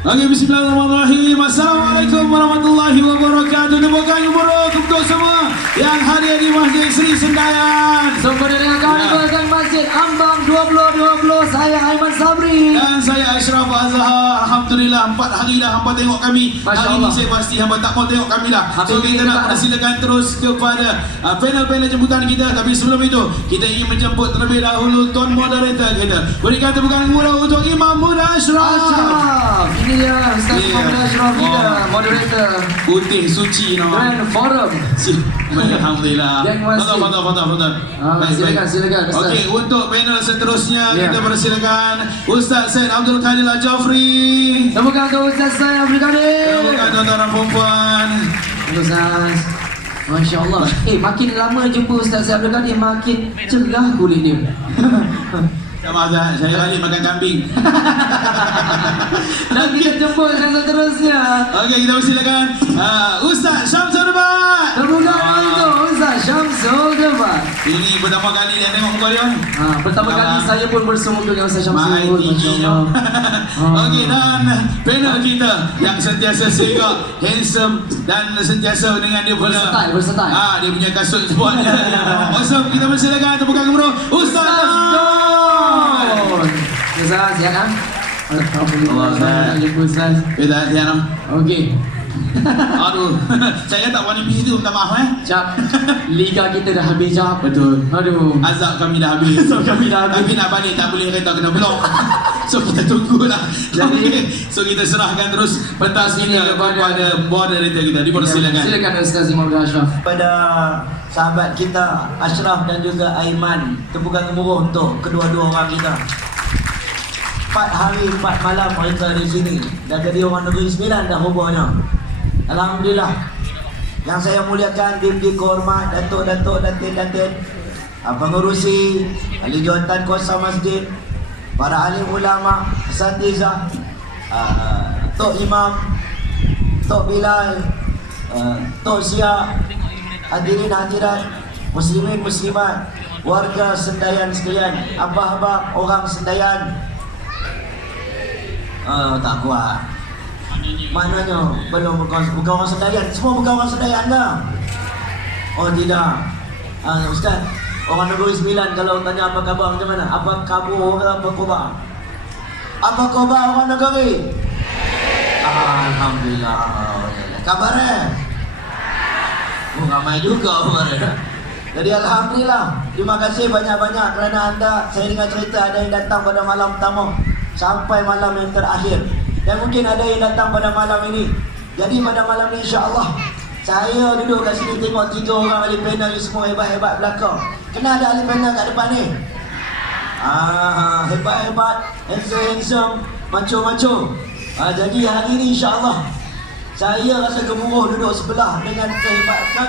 Okey, bismillahirrahmanirrahim. Assalamualaikum warahmatullahi wabarakatuh. Terima kasih untuk semua yang hadir di Masjid Sri Sendayan. Sempena dengan kami di Masjid Ambang 2020. Saya Aiman Sabri dan saya Ashraf Azhar. Alhamdulillah 4 hari dah hampa tengok kami. Hari ini saya pasti hampa tak mau tengok kami dah. So kita nak persilakan terus kepada panel-panel jemputan kita. Tapi sebelum itu kita ingin menjemput terlebih dahulu Tuan Moderator kita. Berikan tepukan mula untuk Imam Muda Ashraf. Ini dia Ustaz Imam Muda Ashraf kita, Moderator putih suci nama Grand Forum. Alhamdulillah. Fadal. Silakan Ustaz. Okey, untuk panel seterusnya kita persilakan Ustaz Said Abdul Qadir Al-Jafri. Tepukan untuk Ustaz Said Abdul Qadir. Tepukan tuan-tuan perempuan. Ustaz, Masya Allah. Makin lama jumpa Ustaz Said Abdul Qadir, makin cerah kulit dia. Saya balik makan kambing. Dan kita jemput yang seterusnya. Okey, kita persilakan Ustaz Syamsul Debat. Tepukan untuk Ustaz Syamsul Debat. Ini pertama kali dia tengok muka dia. Pertama kali saya pun bersama dengan Ustaz Syamsul. Okey, dan panel kita yang sentiasa segak, handsome dan sentiasa dengan dia punya versatile. Dia punya kasut semuanya. Awesome, kita persilakan tepukan kepada Ustaz Ustaz, sihat kan? Alhamdulillah. Ustaz. Sihat. Okey. Aduh, saya tak wani pergi tu, minta maaf Cap, liga kita dah habis Cap. Betul. Aduh. Azab kami dah habis. Tapi nak balik tak boleh, kereta kena blok. So kita tunggulah. Jadi, so kita serahkan terus pentas ini kepada moderator kita. Dipersilakan. Silakan Ustaz Imam Muda Ashraf. Pada sahabat kita Ashraf dan juga Aiman, tepukan gemuruh untuk kedua-dua orang kita. 4 hari 4 malam mereka di sini. Dah jadi orang Negeri Sembilan dah rupanya. Alhamdulillah. Yang saya muliakan Dimdik Kehormat Datuk-Datuk, Datin-Datin, pengurusi, ahli jawatan kuasa masjid, para alim ulama, asatizah, Tok Imam, Tok Bilal, Tok Sia, hadirin hadirat, muslimin muslimat, warga Sendayan sekalian, abah-abah orang Sendayan. Tak kuat. Maknanya belum bukan orang Sendayan. Semua bukan orang Sendayan dah. Oh tidak. Ustaz, orang Negeri Sembilan kalau tanya apa khabar macam mana? Apa kabur apa khabar? Apa khabar orang negeri? Alhamdulillah. Kabar ramai juga kabar. Jadi alhamdulillah. Terima kasih banyak-banyak kerana anda, saya dengar cerita ada yang datang pada malam pertama sampai malam yang terakhir. Dan mungkin ada yang datang pada malam ini. Jadi pada malam ini insya-Allah saya duduk kat sini tengok 3 orang ahli panel ni semua hebat-hebat belakang. Kena ada ahli panel kat depan ni. Hebat-hebat, handsome, macho-macho. Jadi hari ini insya-Allah saya rasa gemuruh duduk sebelah dengan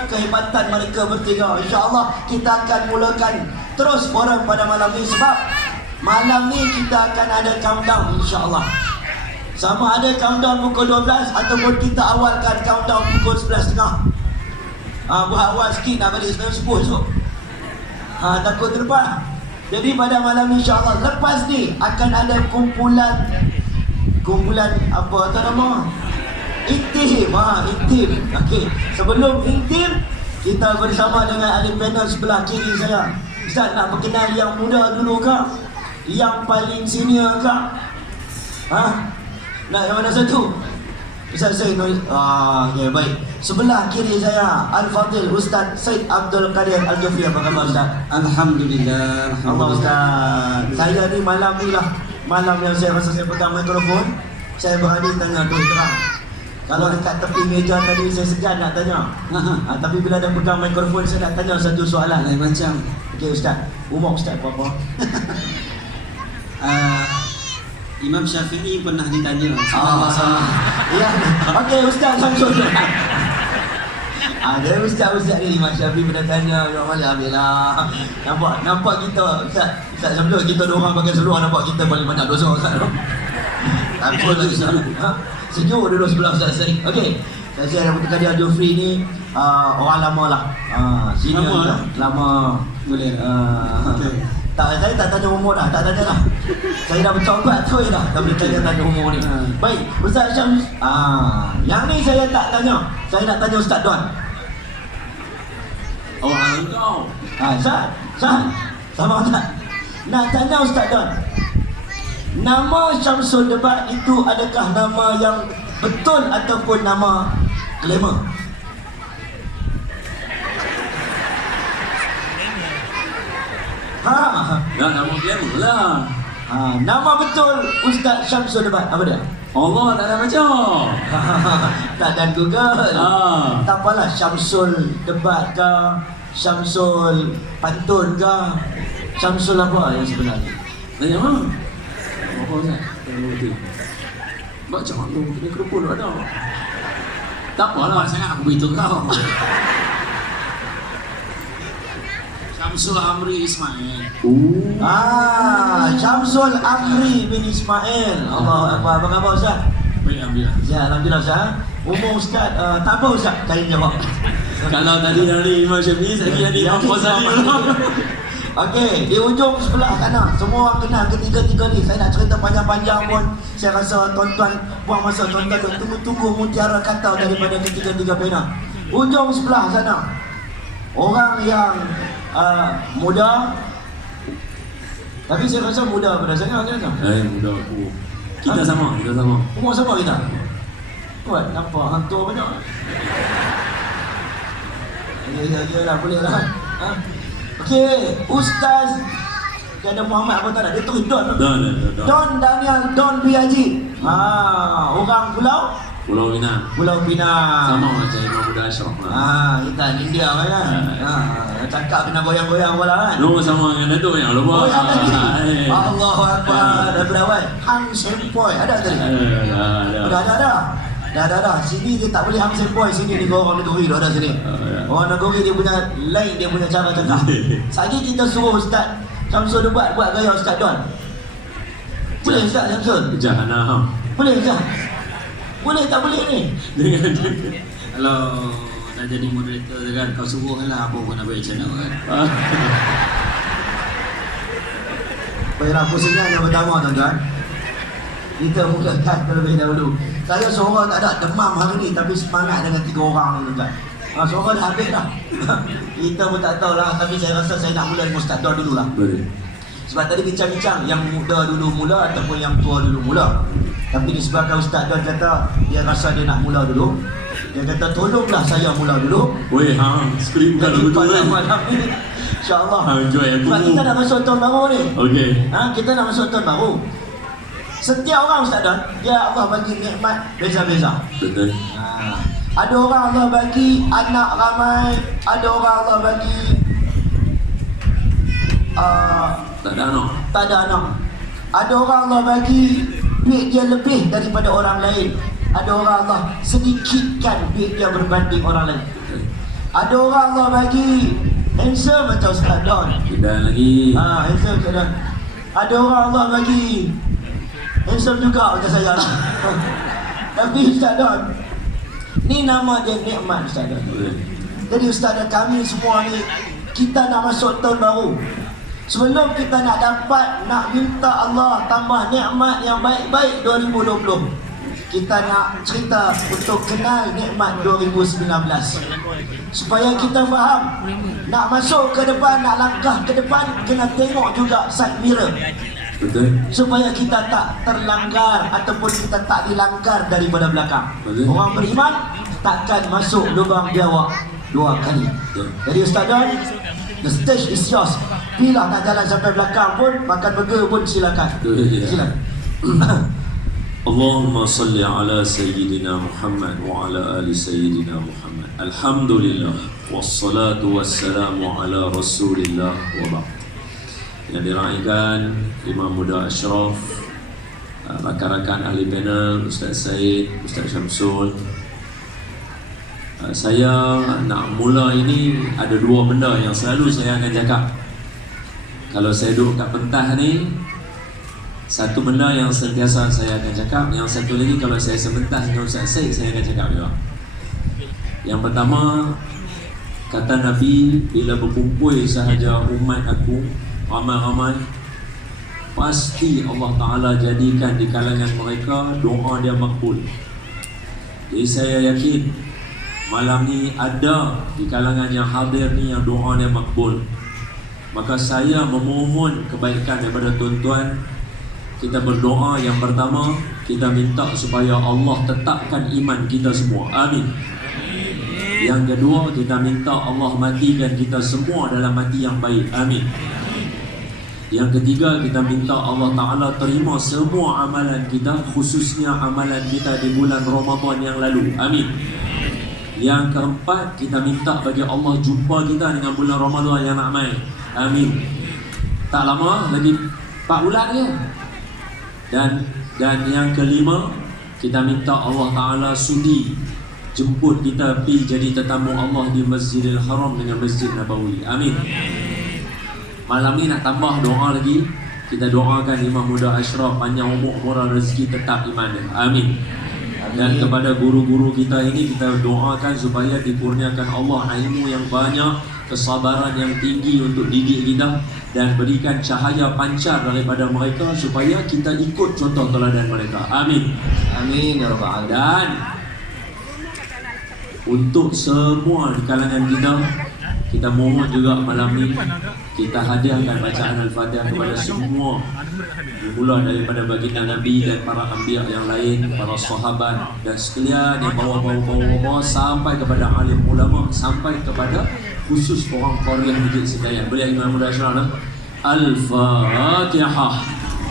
kehebatan mereka bertiga. InsyaAllah kita akan mulakan terus forum pada malam ni. Sebab malam ni kita akan ada countdown insyaAllah. Sama ada countdown pukul 12 ataupun kita awalkan countdown pukul 11.30. Buat awal sikit nak balik 9.10 so. Takut terlepas. Jadi pada malam ni insyaAllah lepas ni akan ada kumpulan apa nama? Intim. Okey. Sebelum intim, kita bersama dengan ahli panel sebelah kiri saya. Ustaz nak berkenal yang muda dulu ke? Yang paling senior ke? Nak yang mana satu? Ustaz Said. Okay, baik. Sebelah kiri saya Al-Fadil Ustaz Said Abdul Qadir Al-Jafri. Apa khabar Ustaz? Alhamdulillah. Allah Ustaz. Saya ni malam ni lah, malam yang saya rasa saya pegang mikrofon, saya berani tanya terus terang. Kalau dekat tepi meja tadi saya segan nak tanya. Tapi bila dah pegang mikrofon saya nak tanya satu soalan. Lain macam. Okey Ustaz. Umur Ustaz berapa? Imam Syafi'i pernah ditanya. Ya. Okey Ustaz Syamsul. Ada ustaz-ustaz ni Imam Syafi'i pernah tanya Imam Malik. Alhamdulillah. Nampak kita Ustaz Syamsul, kita dua orang pakai seluar, nampak kita paling banyak dosa Ustaz. Apa lagi Ustaz? Sejuk duduk sebelah Ustaz Said. Okey. Saya Abdul Qadir Al-Jafri ni orang lama lah. Senior lama. Boleh. Okay. Tak, saya tak tanya umur dah, tak tanya dah. Saya dah bertobat tu dah, tak boleh tanya umur ni. Baik, Ustaz Syams. Yang ni saya tak tanya. Saya nak tanya Ustaz Don. Oh, engkau. Ustaz, sama tak? Nak tanya Ustaz Don. Nama Syamsul Debat itu adakah nama yang betul ataupun nama glamour? Dah nama dia lah. Nama betul Ustaz Syamsul Debat apa dia? Allah tak ada macam. Tak dan Google. Tak apalah, Syamsul Debat ke, Syamsul Pantun ke, Syamsul apa yang sebenarnya? Tanya apa? Apa Ustaz? Macam mana kena kerupun ada? Tak apalah, sangat aku beritahu kau. Syamsul Amri Ismail. Syamsul Amri bin Ismail. Allah Akbar. Apa khabar Ustaz? Baik, Alhamdulillah. Ya, Alhamdulillah Ustaz. Umur Ustaz, tak apa Ustaz, saya jawab. Kalau tadi dari Imam Syafi'i, saya kira di Imam Ghazali. Okey, di ujung sebelah kanan, semua orang kenal ketiga-tiga ni. Saya nak cerita panjang-panjang pun saya rasa tuan-tuan buang masa tuan-tuan tunggu-tunggu mutiara kata daripada ketiga-tiga pena. Ujung sebelah sana, orang yang muda, tapi saya rasa muda pada saya macam mana? Muda aku. Kita sama. Umur sama kita? Kuat, nampak hantu banyak. Ya lah, boleh lah. Okey, Ustaz Daniel Muhammad apa tak nak? Dia terus Don. Don Daniel Don Biaji. Orang Pulau Pinang. Pulau Pinang. Sama macam Imam Muda Ashraf lah. Kita India kan. Cakap kena goyang-goyang pula kan. Lu sama dengan Datuk yang lupa. Allahu Akbar. Daripada awal Hang Sempoi ada tadi? Dah. Sini dia tak boleh Hang Sempoi. Sini dia orang negeri dah ada sini. Orang negeri dia punya lain, dia punya cara cakap. Lagi kita suruh Ustaz Syamsul Debat buat gaya Ustaz Don. Boleh Ustaz Syamsul? Jahanam. Boleh Ustaz? Boleh tak boleh ni? Kalau nak jadi moderator kan, kau suruh lah apa pun nak buat channel kan. Baiklah, pusingnya yang pertama tuan-tuan. Kita mulakan terlebih dahulu. Saya seorang tak ada demam hari ni, tapi semangat dengan 3 orang ni tuan-tuan. Seorang dah habis dah. Kita pun tak tahu lah, tapi saya rasa saya nak mula dengan Ustaz Don dulu lah. Boleh. Sebab tadi bincang-bincang yang muda dulu mula ataupun yang tua dulu mula. Tapi disebabkan Ustaz Don kata dia rasa dia nak mula dulu, dia kata tolonglah saya mula dulu. Weh, skrin kan Jadi betul pada kan? malam ni InsyaAllah. Enjoy aku. Sebab kita nak masuk tahun baru ni. Okey. Kita nak masuk tahun baru. Setiap orang Ustaz Don, ya Allah bagi nikmat beza-beza. Betul. Ada orang Allah bagi anak ramai, ada orang Allah bagi Tak ada anak. tak ada anak. Ada orang Allah bagi duit dia lebih daripada orang lain. Ada orang Allah sedikitkan duit dia berbanding orang lain. Ada orang Allah bagi handsome macam Ustaz Don. Tidak lagi. Handsome Ustaz Don. Ada orang Allah bagi handsome juga macam saya lah. Tapi Ustaz Don, ni nama dia nikmat Ustaz Don. Jadi Ustaz Don, kami semua ni kita nak masuk tahun baru. Sebelum kita nak dapat, nak minta Allah tambah nikmat yang baik-baik 2020, kita nak cerita untuk kenal nikmat 2019. Supaya kita faham, nak masuk ke depan, nak langkah ke depan, kena tengok juga side mirror. Betul. Supaya kita tak terlanggar ataupun kita tak dilanggar daripada belakang. Betul. Orang beriman takkan masuk lubang biawak 2 kali. Betul. Jadi Ustaz Don, the stage is yours. Bila nak jalan sampai belakang pun, makan burger pun silakan. Silakan. Allahumma salli ala Sayyidina Muhammad wa ala ali Sayyidina Muhammad. Alhamdulillah. Wassalatu wassalamu ala Rasulillah wa ba'd. Yang diraihkan Imam Muda Ashraf, rakan-rakan ahli panel, Ustaz Said, Ustaz Syamsul. Saya nak mula ini, ada 2 benda yang selalu saya akan cakap. Kalau saya duduk kat pentas ni, satu benda yang sentiasa saya akan cakap. Yang satu lagi, kalau saya sebentas dengan Ustaz Said, saya akan cakap juga. Yang pertama, kata Nabi, bila berkumpul sahaja umat aku, ramai-ramai, pasti Allah Ta'ala jadikan di kalangan mereka doa dia makbul. Jadi saya yakin malam ni ada di kalangan yang hadir ni yang doa dia makbul. Maka saya memohon kebaikan daripada tuan-tuan. Kita berdoa yang pertama, kita minta supaya Allah tetapkan iman kita semua. Amin. Yang kedua, kita minta Allah matikan kita semua dalam mati yang baik. Amin. Yang ketiga, kita minta Allah Ta'ala terima semua amalan kita, khususnya amalan kita di bulan Ramadan yang lalu. Amin. Yang keempat, kita minta bagi Allah jumpa kita dengan bulan Ramadan yang nak mai. Amin. Tak lama lagi 4 bulan je. Dan yang kelima, kita minta Allah Ta'ala sudi jemput kita pergi jadi tetamu Allah di Masjidil Haram dengan Masjid Nabawi. Amin. Malam ni nak tambah doa lagi. Kita doakan Imam Muda Ashraf panjang umur, murah rezeki, tetap iman dia. Amin. Dan kepada guru-guru kita ini, kita doakan supaya dikurniakan Allah ilmu yang banyak, kesabaran yang tinggi untuk didik kita, dan berikan cahaya pancar daripada mereka supaya kita ikut contoh teladan mereka. Amin. Amin ya rabbal alamin. Dan untuk semua di kalangan kita mohon juga malam ni kita hadiahkan bacaan Al-Fatihah kepada semua, dimula daripada baginda Nabi dan para anbiya yang lain, para sahabat dan sekalian yang bawa sampai kepada alim ulama, sampai kepada khusus orang Korea Masjid sekalian. Boleh Imam Muda Ashraf? Al-Fatihah.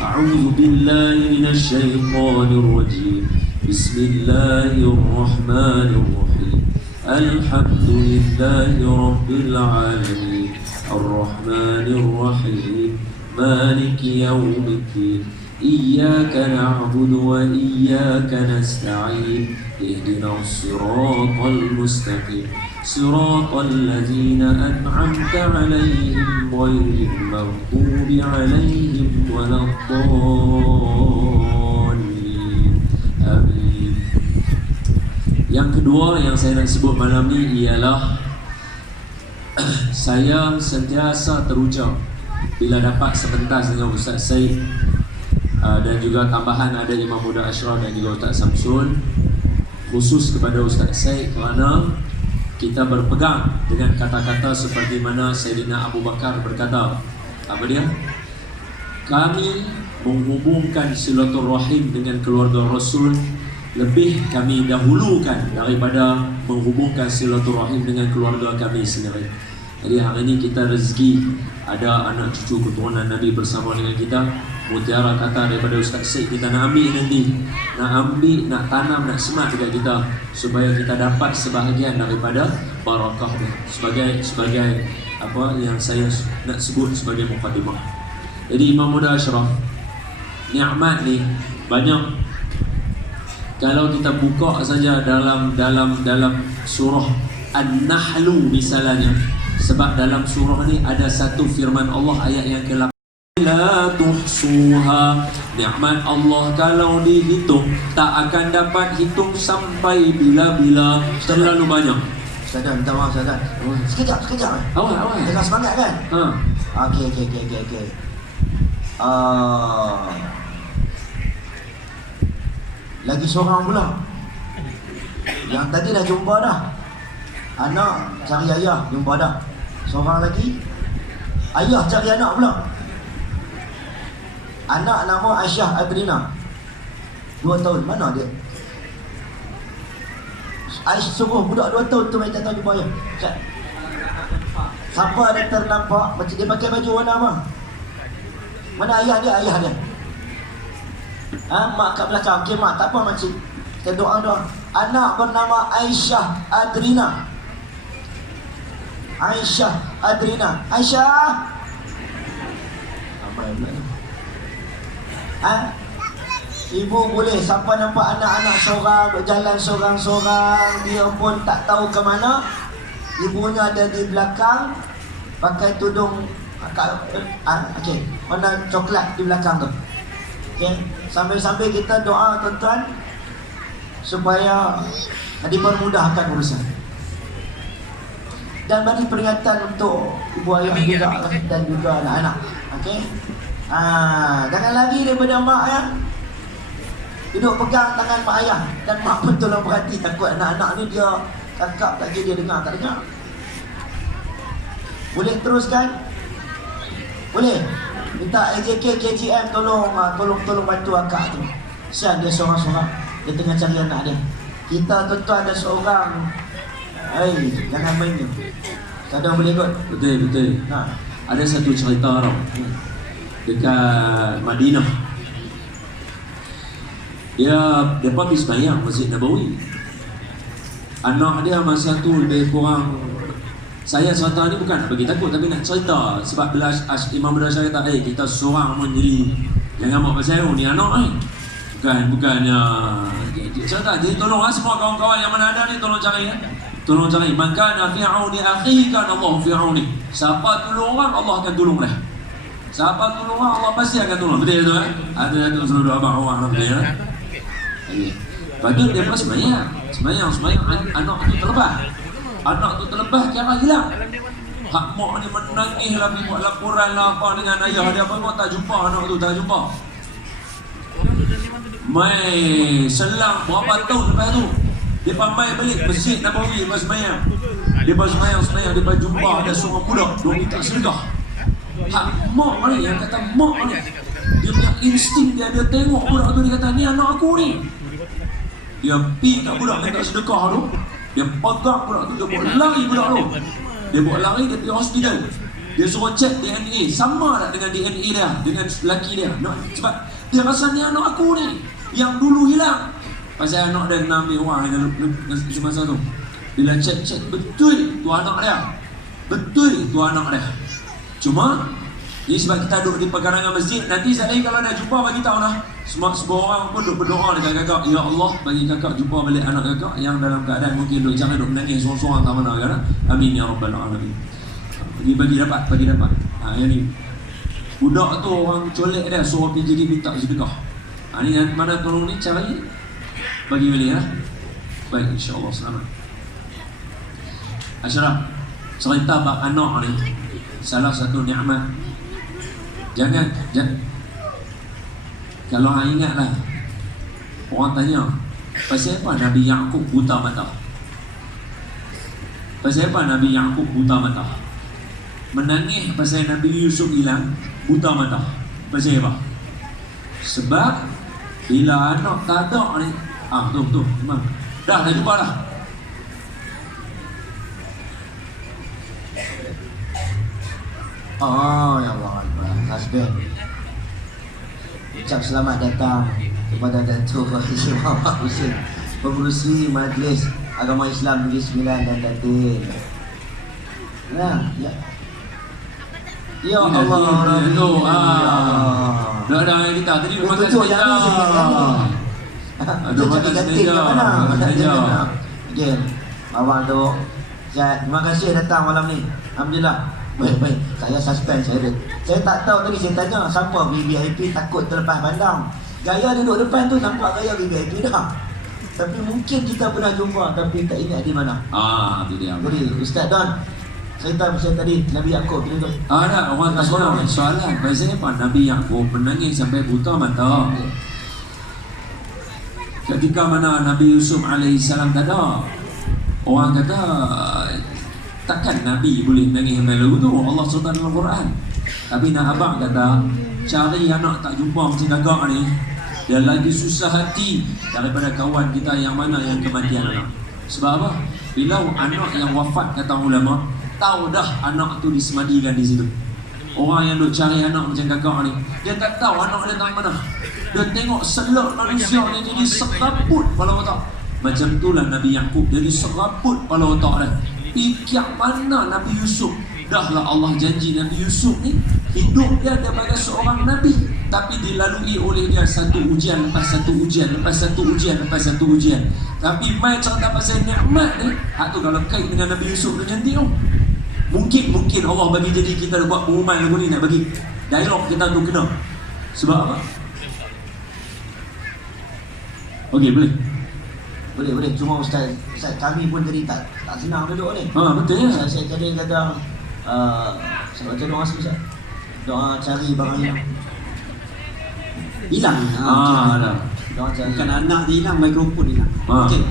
A'udzu billahi minasy syaithanir rajim. Bismillahirrahmanirrahim. Alhamdulillahi rabbil alamin. Ar-Rahmanir Rahim. Maliki yaumiddin. Iyyaka na'budu wa iyyaka nasta'in. Ihdinas siratal mustaqim. صراط الذين أنعمت عليهم غير المغضوب عليهم ولا الضالين. Amin. Yang kedua yang saya nak sebut malam ni ialah saya sentiasa teruja bila dapat sebentar dengan Ustaz Syed dan juga tambahan ada Imam Muda Ashraf dan juga Ustaz Samsul, khusus kepada Ustaz Syed kerana kita berpegang dengan kata-kata seperti mana Sayyidina Abu Bakar berkata. Apa dia? Kami menghubungkan silaturahim dengan keluarga Rasul lebih kami dahulukan daripada menghubungkan silaturahim dengan keluarga kami sendiri. Jadi hari ini kita rezeki ada anak cucu keturunan Nabi bersama dengan kita. Mutiara kata daripada Ustaz Syed kita nak ambil nanti, nak tanam, nak semat dekat kita supaya kita dapat sebahagian daripada barakah dia. Sebagai apa yang saya nak sebut sebagai mukadimah. Jadi Imam Muda Ashraf, nikmat ni banyak. Kalau kita buka saja dalam surah An-Nahlu misalnya, sebab dalam surah ni ada satu firman Allah ayat yang ke-8, la tuhsuha. Nikmat Allah kalau dihitung tak akan dapat hitung sampai bila-bila, terlalu banyak. Ustazah, minta maaf Ustazah. Sekejap. Awal. Tengah semangat kan? Okey. Lagi seorang pula. Yang tadi dah jumpa dah. Anak cari ayah, jumpa dah. Seorang lagi, ayah cari anak pula. Anak nama Aisyah Adrina, 2 tahun. Mana dia? Aisyah suruh budak 2 tahun tu main tak tahu jumpa ayah. Siapa ada ternampak macam dia pakai baju warna apa? Mana ayah dia? Mak kat belakang. Okey mak, tak apa makcik. Kita doa. Anak bernama Aisyah Adrina. Aisyah. Ibu boleh, siapa nampak anak-anak seorang berjalan seorang-seorang, dia pun tak tahu ke mana, ibunya ada di belakang pakai tudung warna coklat di belakang tu. Sambil-sambil kita doa tuan-tuan supaya dipermudahkan urusan. Dan bagi peringatan untuk ibu ayah juga dan juga anak-anak. Okey. Jangan lagi daripada mak ya. Duduk pegang tangan mak ayah. Dan mak pun tolong berhati. Takut anak-anak ni dia cakap lagi dia dengar tak dengar. Boleh teruskan? Boleh? Minta AJK, KGM tolong bantu akak tu. Sian dia seorang-seorang. Dia tengah cari anak dia. Kita tuan-tuan ada seorang. Jangan main tu. Kadang boleh kot. Betul. Ada satu cerita tau. Dekat Madinah. Dia pergi sembahyang Masjid Nabawi. Anak dia masa tu lebih kurang. Saya cerita ni bukan nak bagi takut tapi nak cerita. Sebab bila Imam Berasyar kata kita seorang pun jadi jangan buat pasal ni anak bukannya cerita. Jadi tolonglah semua kawan-kawan yang mana ada ni tolong cari man kana fi auni akhihi kana Allah fi auni. Siapa tolong orang Allah akan tolong dia. Siapa tolong orang Allah pasti akan tolong. Betul tu ada tu seluruh abang orang dia. Lepas tu dia pas sembahyang anak tu terlepas cara hilang. Hak mak ni menangis lah buat laporan lah apa dengan ayah dia apa tak jumpa anak tu tak jumpa. Mai selang berapa tahun lepas tu dia mai balik Masjid Nabawi lepas sembahyang. Dia jumpa ada seorang budak dia minta sedekah. Hak mak ni yang kata mak ni dia punya insting dia tengok budak tu dia kata ni anak aku ni. Dia pergi kat budak minta sedekah tu. Dia pegang budak tu, dia buat lari budak tu. Dia pergi hospital. Dia suruh cek DNA, sama tak dengan DNA dia, dengan lelaki dia. Sebab dia rasa ni anak aku ni, yang dulu hilang. Pasal anak dia kena ambil orang dengan semasa tu. Bila cek, betul tu anak dia. Cuma, ini sebab kita duduk di perkarangan masjid, nanti sekali kalau dah jumpa bagi tahu lah. Semua orang pun duduk berdoa dengan kakak. Ya Allah, bagi kakak jumpa balik anak kakak yang dalam keadaan mungkin jangan duduk menangis sorang-sorang tak mana kan. Amin ya Rabbal Alamin. Bagi dapat. Yang ni. Budak tu orang colek dia suruh pergi jadi minta sedekah. Ni mana tolong ni cari bagi balik lah. Baik, insya-Allah selamat. Ashraf, cerita bab anak ni salah satu nikmat. Jangan kalau hang ingatlah orang tanya pasal apa Nabi Yaqub buta mata. Menangis pasal Nabi Yusuf hilang buta mata. Pasal apa? Sebab bila anak tak ada ni tu memang dah jumpa dah. Ya Allah Hasbun. Ucap selamat datang kepada Datuk Haji Muhammad Hussein, Pengerusi Majlis Agama Islam Negeri Sembilan dan Datin. Ya Allah Rabbi. Dah yang kita tadi rumah kasih ada makan semeja. Okey. Abang tu. Terima kasih datang malam ni. Alhamdulillah. Baik. Saya suspend saya tak tahu tadi saya tanya siapa VIP takut terlepas pandang. Gaya duduk depan tu nampak gaya VIP dah. Tapi mungkin kita pernah jumpa tapi tak ingat di mana. Tu dia. Jadi Ustaz Don, saya tahu pasal tadi Nabi Yaqub bila tu. Ada orang tak tahu soalan pasal apa Nabi Yaqub menangis sampai buta mata. Ketika mana Nabi Yusuf alaihissalam tak ada, orang kata takkan Nabi boleh menangis sampai lalu tu. Allah sebut dalam Al-Quran. Tapi nak abang kata cari anak tak jumpa macam gagak ni dia lagi susah hati daripada kawan kita yang mana yang kematian anak. Sebab apa? Bila anak yang wafat kata ulama tahu dah anak tu disemadikan di situ. Orang yang duk cari anak macam kakak ni dia tak tahu anak dia tak mana. Dia tengok selok manusia ni jadi serabut kepala otak. Macam itulah Nabi Yaqub jadi serabut kepala otak dia. Fikir mana Nabi Yusuf. Dahlah Allah janji Nabi Yusuf ni hidup dia sebagai seorang Nabi, tapi dilalui oleh dia satu ujian lepas satu ujian lepas satu ujian lepas satu ujian. Tapi mai cerita pasal nikmat ni, hak tu kalau kait dengan Nabi Yusuf tu cantik tu. Mungkin Allah bagi jadi kita buat pengumuman lagu ni nak bagi dialog kita tu kena. Sebab apa? Okey, boleh. Cuma Ustaz kami pun jadi tak senang duduk ni. Betul ya. Saya kadang-kadang sebab macam orang Ustaz. Doa cari barang hilang. Hilang. Dah. Doa cari. Bukan anak dia hilang, mikrofon hilang. Ah. Okey.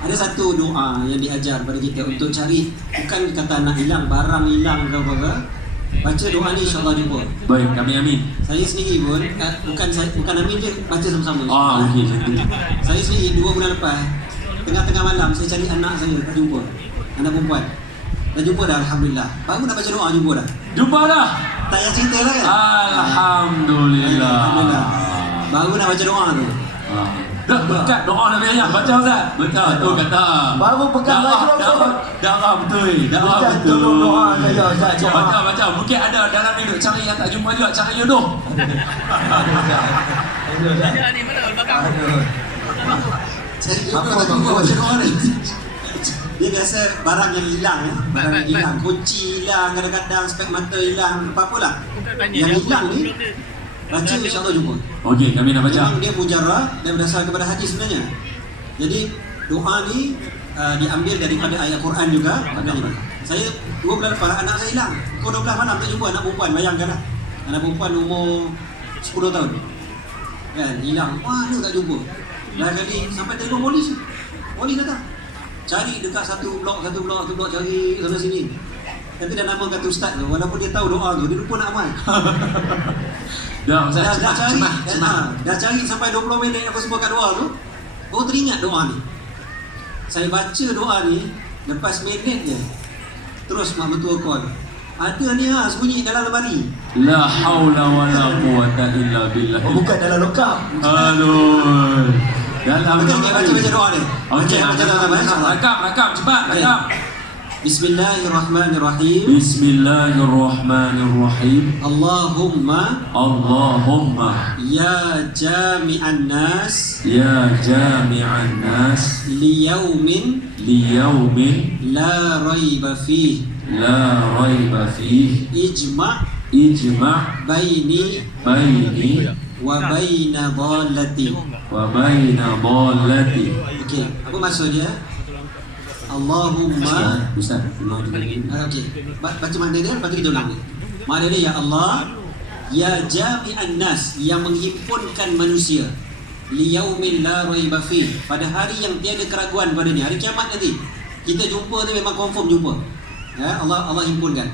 Ada satu doa yang diajar pada kita untuk cari, bukan kata anak hilang, barang hilang ke apa-apa. Baca doa ni insya-Allah jumpa. Baik, kami amin. Saya sendiri pun bukan amin je, baca sama-sama. Okey, cantik. Saya sendiri 2 bulan lepas, tengah-tengah malam saya cari anak saya, tak jumpa. Anak perempuan. Dah jumpa dah, alhamdulillah. Baru nak baca doa jumpa dah. Jumpa dah. Tak payah cerita lah kan? Alhamdulillah. Alhamdulillah. Baru nak baca doa tu. Dah berkat doa Nabi Ayah. Baca Ustaz. Betul tu kata. Baru pegang baju Ustaz. Darah betul. Darah Ustaz, betul. tolong doa saya Ustaz. Baca. Mungkin ada dalam hidup cari yang tak jumpa juga, cari jodoh. Saya tak jumpa baca doa ni. Dia biasa barang yang hilang ya. Barang yang hilang, kunci hilang, kadang-kadang spek mata hilang, apa-apalah. Yang hilang ni baca insya-Allah jumpa. Okey, kami nak baca. Memang dia mujarrah dan berdasar kepada hadis sebenarnya. Jadi doa ni diambil daripada ayat Quran juga. Maknanya saya 2 bulan lepas anak saya hilang. Pukul 12 malam tak jumpa anak perempuan, bayangkanlah. Anak perempuan umur 10 tahun. Kan hilang. Mana tak jumpa. Dah kali sampai telefon polis. Polis datang. Cari dekat satu blok cari sana sini. Tapi dah nama kata ustaz tu, walaupun dia tahu doa tu, dia lupa nak amal. Dah Ustaz, Dah cari, cepat. dah cari sampai 20 minit apa semua kat doa tu. Baru teringat doa ni. Saya baca doa ni lepas minit je. Terus mak mertua call. Ada ni sembunyi dalam lemari. La haula wala quwata illa billah. Oh, bukan dalam lokap. Aduh. Dalam Baca doa ni. Okey, Baca doa. rakam cepat, rakam. Bismillahirrahmanirrahim. Bismillahirrahmanirrahim. Allahumma ya jami'an nas ya jami'an nas liyaumin liyaumin la raiba fih la raiba fihi ijma' ijma' baini baini wa baina dhallati. wa baina dhallati. Okey, apa maksudnya? Allahumma Ustaz, ulang lagi. okey. Baca makna dia, lepas tu kita ulang. Makna dia ya Allah, ya jami'an nas, yang menghimpunkan manusia. Liyaumin la raiba fih, pada hari yang tiada keraguan padanya, hari kiamat nanti. Kita jumpa tu memang confirm jumpa. Ya, Allah himpunkan.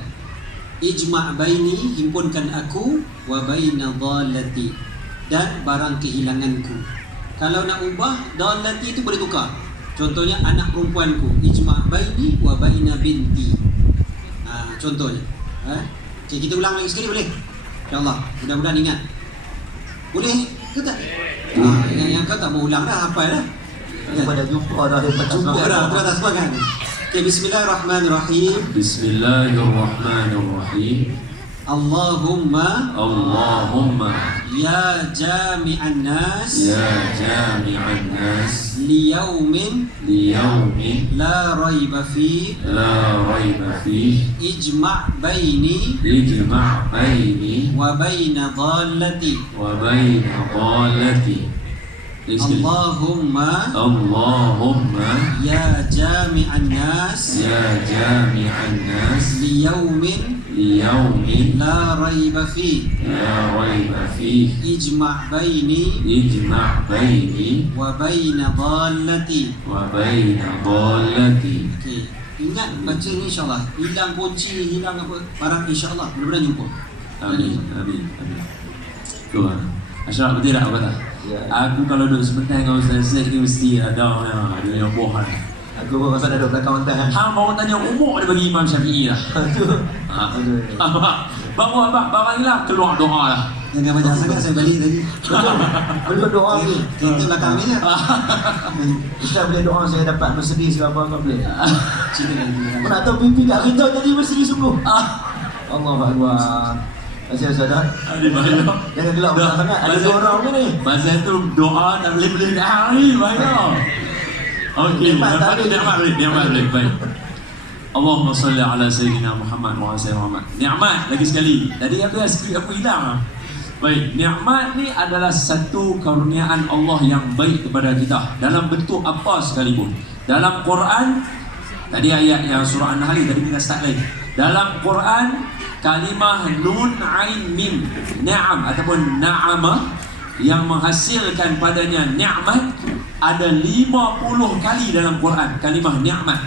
Ijma' baini, himpunkan aku, wa baina dhallati, dan barang kehilanganku. Kalau nak ubah dhallati itu boleh tukar. Contohnya anak perempuanku, ijma' baini wa baina binti. Contohnya. Okay, kita ulang lagi sekali boleh? InsyaAllah, mudah-mudahan ingat. Boleh ke tak? Yang kau tak mau ulang dah, hafal dah. Pada jumpa dah. Jumpa dah, tu atas kan. Okay, bismillahirrahmanirrahim. Bismillahirrahmanirrahim. Allahumma ya jami'an nas ya jami'an nas liyaumin la raiba fi la raiba fihi ijma' baini ijma' baini wa baina dhallati. wa baina dhallati. Allahumma ya jami'an nas ya jami'an nas liyaumin la raiba fi la raiba fihi ijma' baini ijma' baini wa baina dhallati. wa baina dhallati. Okey, ingat baca ni insya-Allah. Hilang kunci, hilang apa barang insya-Allah. Mudah-mudahan jumpa. Amin. Tuhan. Ashraf betul tak kata? Ya. Aku kalau duduk sebentar dengan Ustaz Zaid ni mesti ada yang bohong. Aku pun rasa dah duduk belakang mantan. Hang baru tanya umur dia bagi Imam Syafi'i lah. Bawa barang hilang keluar doa lah. Jangan banyak sangat, saya balik tadi. Belum doa ni. Kita belakang ni je. Ustaz boleh doa saya dapat Mercedes ke apa kau boleh. Cerita lagi. Kau nak tahu mimpi kat kereta jadi Mercedes sungguh. Allahu Akbar. Terima kasih Ustaz. Adik bahaya. Jangan gelap sangat. Ada 2 orang ni. Masa tu doa tak boleh hari bahaya. Okey, nikmat boleh. Baik. Allahumma salli ala sayyidina Muhammad wa ala sayyidina Muhammad. Nikmat lagi sekali. Tadi apa hilang? Baik, nikmat ni adalah satu karuniaan Allah yang baik kepada kita dalam bentuk apa sekalipun. Dalam Quran, tadi ayat yang surah An-Nahl tadi kita start lagi. Dalam Quran kalimah nun ain mim ni'am ataupun na'amah yang menghasilkan padanya nikmat ada 50 kali dalam Quran kalimah nikmat.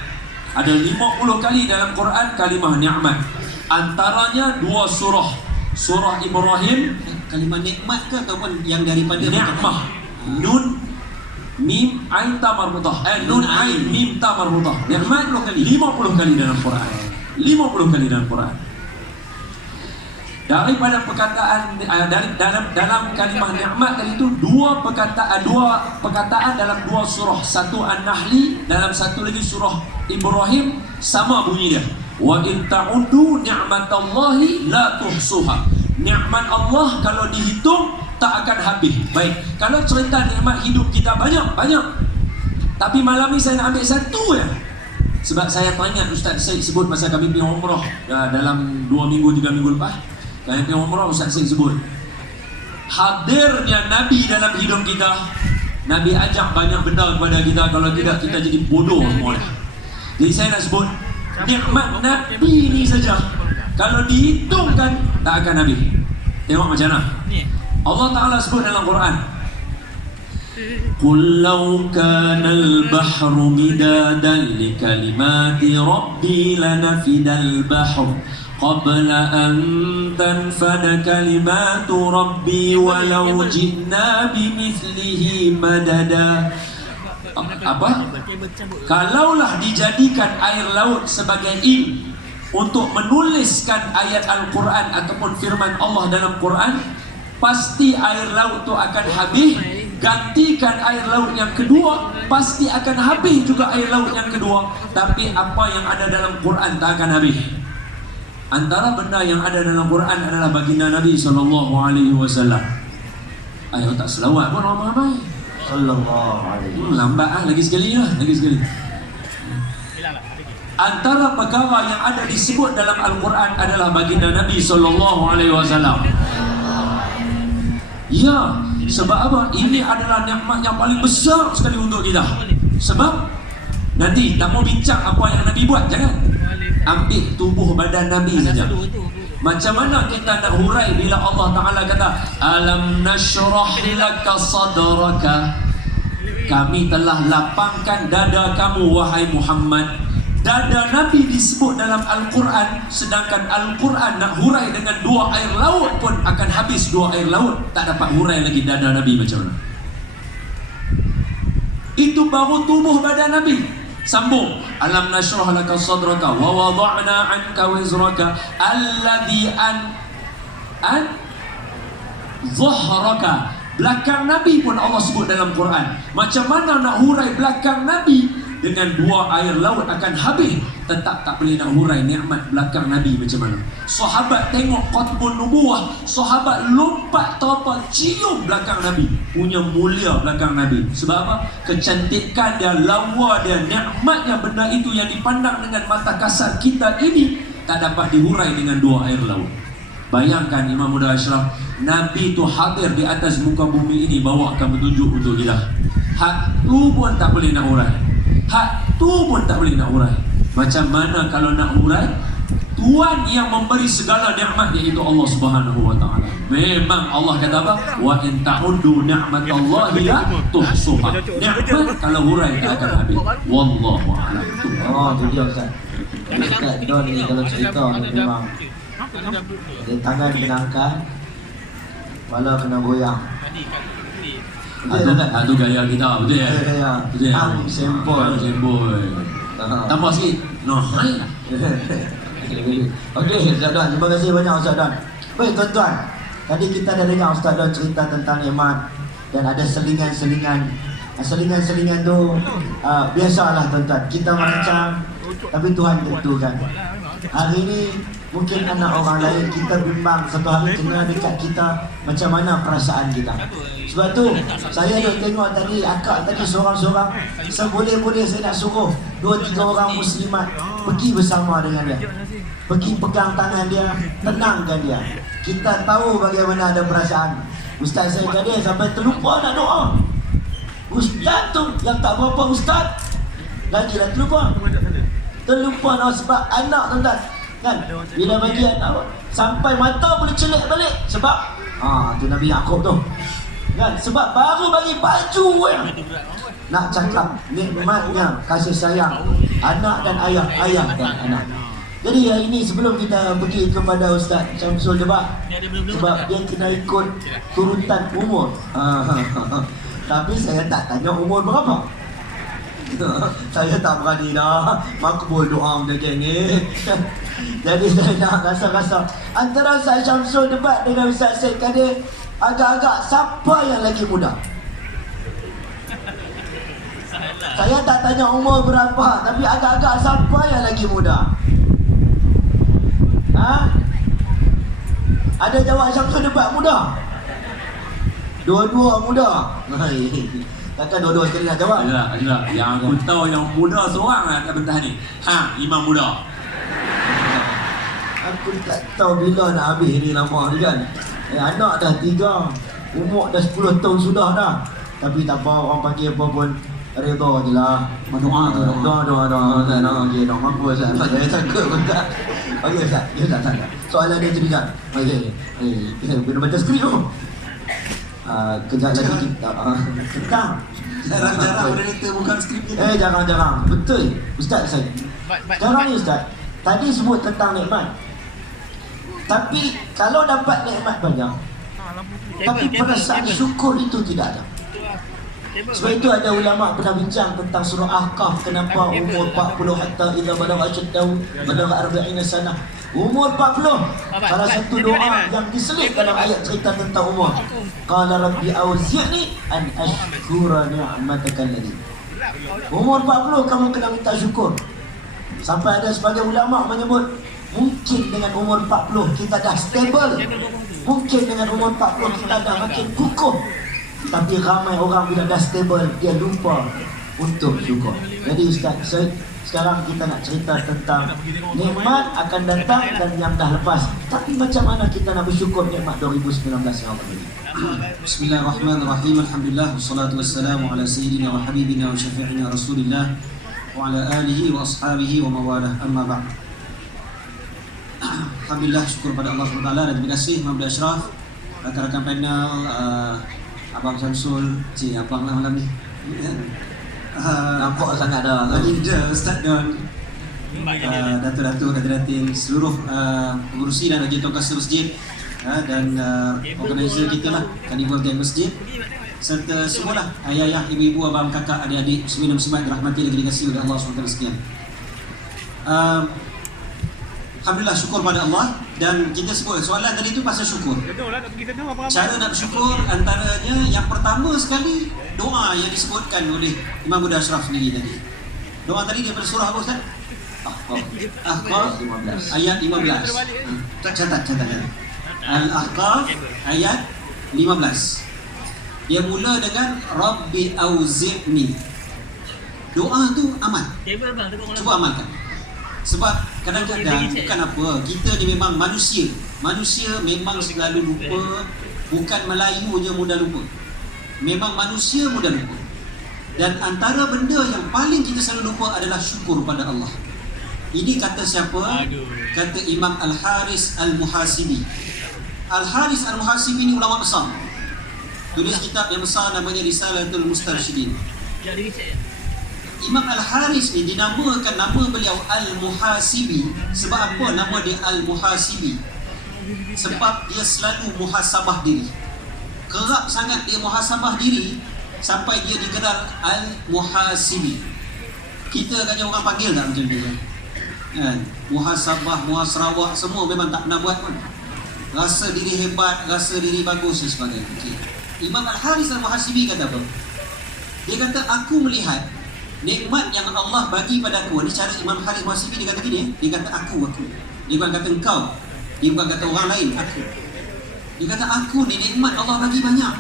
Ada 50 kali dalam Quran kalimah nikmat. Antaranya 2 surah. Surah Ibrahim Kalimah nikmat ke ataupun yang daripada ni'mah. Nun mim ain ta marbutah. Nun ain mim ta marbutah. Nikmat 50 kali dalam Quran. 50 kali dalam Quran. Daripada perkataan dalam kalimah nikmat tadi itu dua perkataan dalam 2 surah. Satu An-Nahli, dalam satu lagi surah Ibrahim sama bunyi dia. Wa in ta'uddu ni'matallahi la tuhsuha. Nikmat Allah kalau dihitung tak akan habis. Baik, kalau cerita nikmat hidup kita banyak. Tapi malam ni saya nak ambil satu ya. Sebab saya teringat Ustaz Syed sebut masa kami pergi umrah dalam 2 minggu 3 minggu lepas. Kami pergi umrah, Ustaz Syed sebut hadirnya Nabi dalam hidup kita. Nabi ajak banyak benda kepada kita, kalau tidak kita jadi bodoh semua. Jadi saya nak sebut nikmat Nabi ni saja kalau dihitungkan tak akan habis. Tengok macam mana Allah Ta'ala sebut dalam Quran, Qul law kana al-bahru midadan li kalimati rabbi lanafidal bahru qabla an tanfada kalimatu rabbi walau ji'na bimithlihi madada. Apa? Kalaulah dijadikan air laut sebagai ink untuk menuliskan ayat Al-Quran ataupun firman Allah dalam Quran, pasti air laut itu akan habis. Gantikan air laut yang kedua, pasti akan habis juga air laut yang kedua. Tapi apa yang ada dalam Quran tak akan habis. Antara benda yang ada dalam Quran adalah baginda Nabi SAW. Ayo tak selawat pun ramai-ramai. Sallallahu alaihi Lambat lagi sekali lah, lagi sekali. Antara perkara yang ada disebut dalam Al-Quran adalah baginda Nabi SAW. Ya, sebab apa? Ini adalah nikmat yang paling besar sekali untuk kita. Sebab nanti tak mau bincang apa yang Nabi buat, jangan. Ambil tubuh badan Nabi saja. Macam mana kita nak hurai bila Allah Ta'ala kata alam nashrah laka sadraka, kami telah lapangkan dada kamu wahai Muhammad. Dada Nabi disebut dalam Al-Quran, sedangkan Al-Quran nak hurai dengan 2 air laut pun akan habis 2 air laut, tak dapat hurai lagi dada Nabi macam mana. Itu baru tubuh badan Nabi. Sambung, alam nashrah laka sadraka wa wada'na anka wizraka alladhi an zahraka. Belakang Nabi pun Allah sebut dalam Quran. Macam mana nak hurai belakang Nabi? Dengan 2 air laut akan habis, tetap tak boleh nak hurai nikmat belakang Nabi macam mana. Sahabat tengok qatbun nubuwah, sahabat lompat terapa cium belakang Nabi, punya mulia belakang Nabi. Sebab apa? Kecantikan dia, lawa dia, nikmatnya benda itu yang dipandang dengan mata kasar kita ini tak dapat dihurai dengan 2 air laut. Bayangkan Imam Muda Ashraf, Nabi itu hadir di atas muka bumi ini bawakan petunjuk untuk kita. Hak tu pun tak boleh nak hurai. Hak tu pun tak boleh nak hurai. Macam mana kalau nak hurai? Tuhan yang memberi segala nikmat, iaitu Allah Subhanahu wa taala. Memang Allah kata apa? Wa in ta'uddu ni'matallahi la tuhsuha. Nikmat kalau hurai tak akan habis. Wallahu a'lam. Oh, tu dia Ustaz. Ustaz Don ni kalau cerita memang dia tangan kena angkat, kepala kena goyang. Itu gaya kita, betul ya? Gaya. Betul ya? Sempol. Tambah sikit. No, hai. Okey, Ustaz Don, terima kasih banyak Ustaz Don. Baik tuan-tuan, tadi kita dah dengar Ustaz Don cerita tentang nikmat dan ada selingan-selingan. Selingan-selingan tu biasalah tuan-tuan, kita merancang tapi Tuhan tentukan. Hari ini mungkin anak orang lain kita bimbang, satu hari kena dekat kita macam mana perasaan kita. Sebab tu saya duk tengok tadi akak tadi seorang-seorang, seboleh-boleh saya nak suruh 2-3 orang muslimat pergi bersama dengan dia, pergi pegang tangan dia, tenangkan dia. Kita tahu bagaimana ada perasaan. Ustaz saya tadi sampai terlupa nak doa. Ustaz tu yang tak berapa ustaz lagi dah terlupa nak sebab anak tuan-tuan. Kan? Bila bagi anak sampai mata boleh celik balik. Sebab tu Nabi Yaakob tu. Kan? Sebab baru bagi baju yang nak cakap nikmatnya kasih sayang anak dan ayah, ayah dan anak. Jadi hari ini sebelum kita pergi kepada Ustaz Syamsul Debat, sebab dia kena ikut turutan umur. Tapi saya tak tanya umur berapa. Saya tak berani dah makbul doa macam ni. Jadi saya nak rasa-rasa antara Ustaz Syamsul Debat dengan Ustaz Syed Kadir, agak-agak siapa yang lagi muda? Saya tak tanya umur berapa, tapi agak-agak siapa yang lagi muda? Ada jawab Syamsul Debat muda? Dua-dua muda. Takkan dua-dua sekali nak jawab? Alah. Yang aku tahu yang muda seorang lah kat bentah ni. Imam muda. Aku tak tahu bila nak habis ni lama ni kan. Anak dah 3, umur dah 10 tahun sudah dah. Tapi tak apa, orang panggil apa pun redha je lah. Berdoa tu. Doa. Okey, doa apa Ustaz? Saya takut pun tak. Okey Ustaz, tak. Soalan dia macam ni Ustaz. Okey. Kita kena baca skrip tu. Kejap lagi kita tentang Jarang-jarang moderator bukan skrip ni. jarang. Betul Ustaz saya. Jarang ni Ustaz. Tadi sebut tentang nikmat. Tapi kalau dapat nikmat banyak, tapi perasaan syukur itu tidak ada. Sebab itu ada ulama pernah bincang tentang surah Ahqaf, kenapa umur 40 hatta idza balagha ashaddahu balagha 40 sanah. Umur 40, salah satu doa yang diselit dalam ayat cerita tentang umur. Qala rabbi auzi'ni an ashkura ni'mataka allati. Umur 40 kamu kena minta syukur. Sampai ada sebagai ulama menyebut mungkin dengan umur 40 kita dah stable. Mungkin dengan umur 40 kita dah makin kukuh. Tapi ramai orang bila dah stable dia lupa untuk syukur. Jadi Ustaz Syed, sekarang kita nak cerita tentang nikmat akan datang dan yang dah lepas. Tapi macam mana kita nak bersyukur nikmat 2019 yang akan datang? Bismillahirrahmanirrahim. Alhamdulillah wassalatu wassalamu ala sayyidina wa habibina wa syafi'ina Rasulillah wa ala alihi wa ashabihi wa mawalah. Amma ba'd. Alhamdulillah, syukur pada Allah SWT dan terima kasih Muhammad Ashraf, rakan-rakan panel, Abang Syamsul, abang lah malam ni. Nampak sangat dah. Leader, Ustaz Don, Datuk-Datuk, Datin-Datin, seluruh pengurusi dan agen kasar masjid, dan organizer kita lah, Carnival Gang Masjid, serta semualah ayah-ayah, ibu-ibu, abang, kakak, adik-adik, muslimin dan muslimat dirahmati dan dikasihi oleh Allah SWT sekian. Alhamdulillah, syukur pada Allah. Dan kita sebut soalan tadi tu pasal syukur. Cara nak bersyukur antaranya yang pertama sekali doa yang disebutkan oleh Imam Buddha Ashraf sendiri tadi. Doa tadi daripada surah apa Ustaz? Ahqaf 15 ayat 15. Catat. Al-Ahqaf ayat 15. Dia mula dengan Rabbi auzi'ni. Doa tu amal. Cuba amalkan. Sebab kadang-kadang bukan apa, kita ni memang manusia memang selalu lupa. Bukan Melayu je mudah lupa, memang manusia mudah lupa. Dan antara benda yang paling kita selalu lupa adalah syukur pada Allah. Ini kata siapa? Kata Imam Al-Haris Al-Muhasibi. Al-Haris Al-Muhasibi ni ulama besar, tulis kitab yang besar namanya Risalatul Mustarsyidin. Imam Al-Haris ni dinamakan nama beliau Al-Muhasibi. Sebab apa nama dia Al-Muhasibi? Sebab dia selalu muhasabah diri. Kerap sangat dia muhasabah diri sampai dia digelar Al-Muhasibi. Kita agaknya orang panggil tak macam tu kan? Muhasabah, muhasrawah, semua memang tak pernah buat pun. Rasa diri hebat, rasa diri bagus dan sebagainya. Okay. Imam Al-Haris Al-Muhasibi kata apa? Dia kata, aku melihat nikmat yang Allah bagi pada aku. Ini cara Imam Haris Muhasibi, dia kata gini, dia kata aku. Dia bukan kata engkau, dia bukan kata orang lain, aku. Dia kata aku ni nikmat Allah bagi banyak.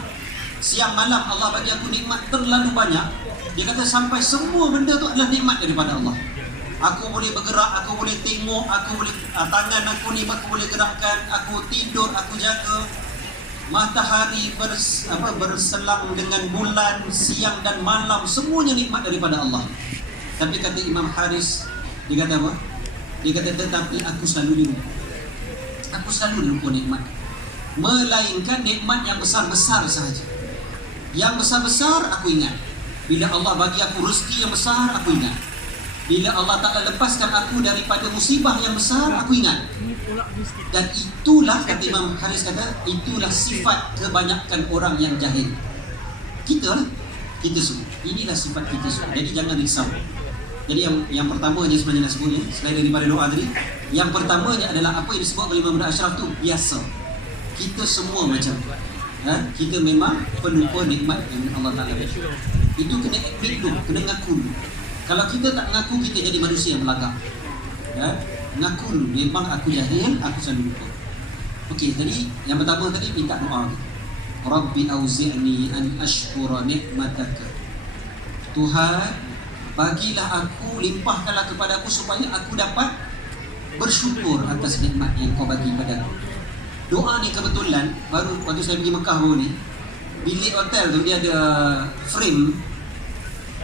Siang malam Allah bagi aku nikmat terlalu banyak. Dia kata sampai semua benda tu adalah nikmat daripada Allah. Aku boleh bergerak, aku boleh tengok, aku boleh tangan aku ni aku boleh gerakkan, aku tidur, aku jaga. Matahari berselang dengan bulan, siang dan malam, semuanya nikmat daripada Allah. Tapi kata Imam Haris, dia kata apa? Dia kata tetapi aku selalu dilupa. Aku selalu dilupa nikmat. Melainkan nikmat yang besar-besar sahaja. Yang besar-besar aku ingat. Bila Allah bagi aku rezeki yang besar, aku ingat. Bila Allah Ta'ala lepaskan aku daripada musibah yang besar, aku ingat. Dan itulah, kata Imam Haris kata, itulah sifat kebanyakan orang yang jahil. Kita lah, kita semua. Inilah sifat kita semua. Jadi jangan risau. Jadi yang pertamanya sebenarnya nak sebutnya, selain daripada doa tadi, yang pertamanya adalah apa yang disebut oleh Imam Muda Ashraf tu, biasa. Kita semua macam tu. Kita memang pelupa nikmat yang Allah Ta'ala beri. Itu kena admit dulu, kena ngaku dulu. Kalau kita tak ngaku, kita jadi manusia yang melagak. Ngaku dulu, memang aku jahil, aku selalu lupa. Okey, tadi yang pertama tadi minta doa. Rabbi auzi'ni an ashkura ni'mataka. Tuhan, bagilah aku, limpahkanlah kepada aku supaya aku dapat bersyukur atas nikmat yang kau bagi padaku. Doa ni kebetulan baru waktu saya pergi Mekah baru ni, bilik hotel tu dia ada frame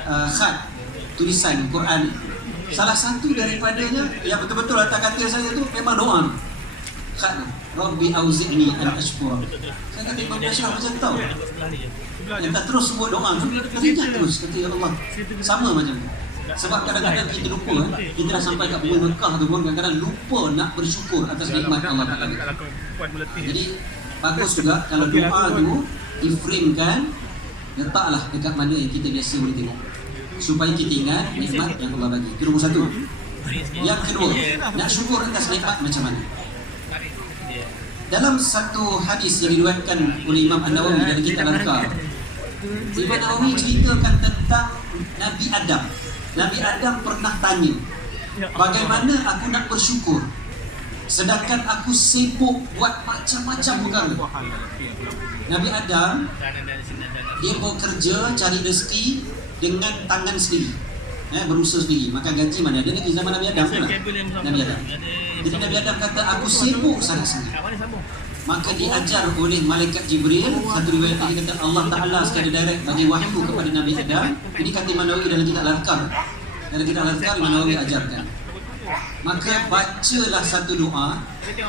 khat tulisan Quran. Salah satu daripadanya yang betul-betul atas katil saya tu memang doa ni. Khat tu, Rabbi auzi'ni an ashkura. Saya kata Imam Ashraf macam tahu. Yang tak terus sebut doa tu, teringat terus kata ya Allah. Sama macam tu. Sebab kadang-kadang kita lupa, kita dah sampai kat Bumi Mekah tu pun kadang-kadang lupa nak bersyukur atas nikmat Allah Ta'ala. Jadi bagus juga kalau doa tu di-framekan, letaklah dekat mana yang kita biasa boleh tengok, supaya kita ingat nikmat yang Allah bagi. Itu nombor satu. Yang kedua, nak syukur atas nikmat macam mana? Dalam satu hadis yang diriwayatkan oleh Imam An-Nawawi dari kitab Al-Azkar, Imam Nawawi ceritakan tentang Nabi Adam. Nabi Adam pernah tanya, bagaimana aku nak bersyukur sedangkan aku sibuk buat macam-macam perkara. Nabi Adam, dia bekerja cari rezeki dengan tangan sendiri, berusaha sendiri. Maka gaji mana ada lagi zaman Nabi Adam tu lah. Nabi Adam. Jadi Nabi Adam kata, aku sibuk sangat-sangat. Maka diajar oleh Malaikat Jibril. Satu riwayat lagi kata Allah Ta'ala secara direct bagi wahyu kepada Nabi Adam. Ini kata Imam Nawawi dalam kitab Al-Azkar. Dalam kitab Al-Azkar Imam Nawawi ajarkan. Maka bacalah satu doa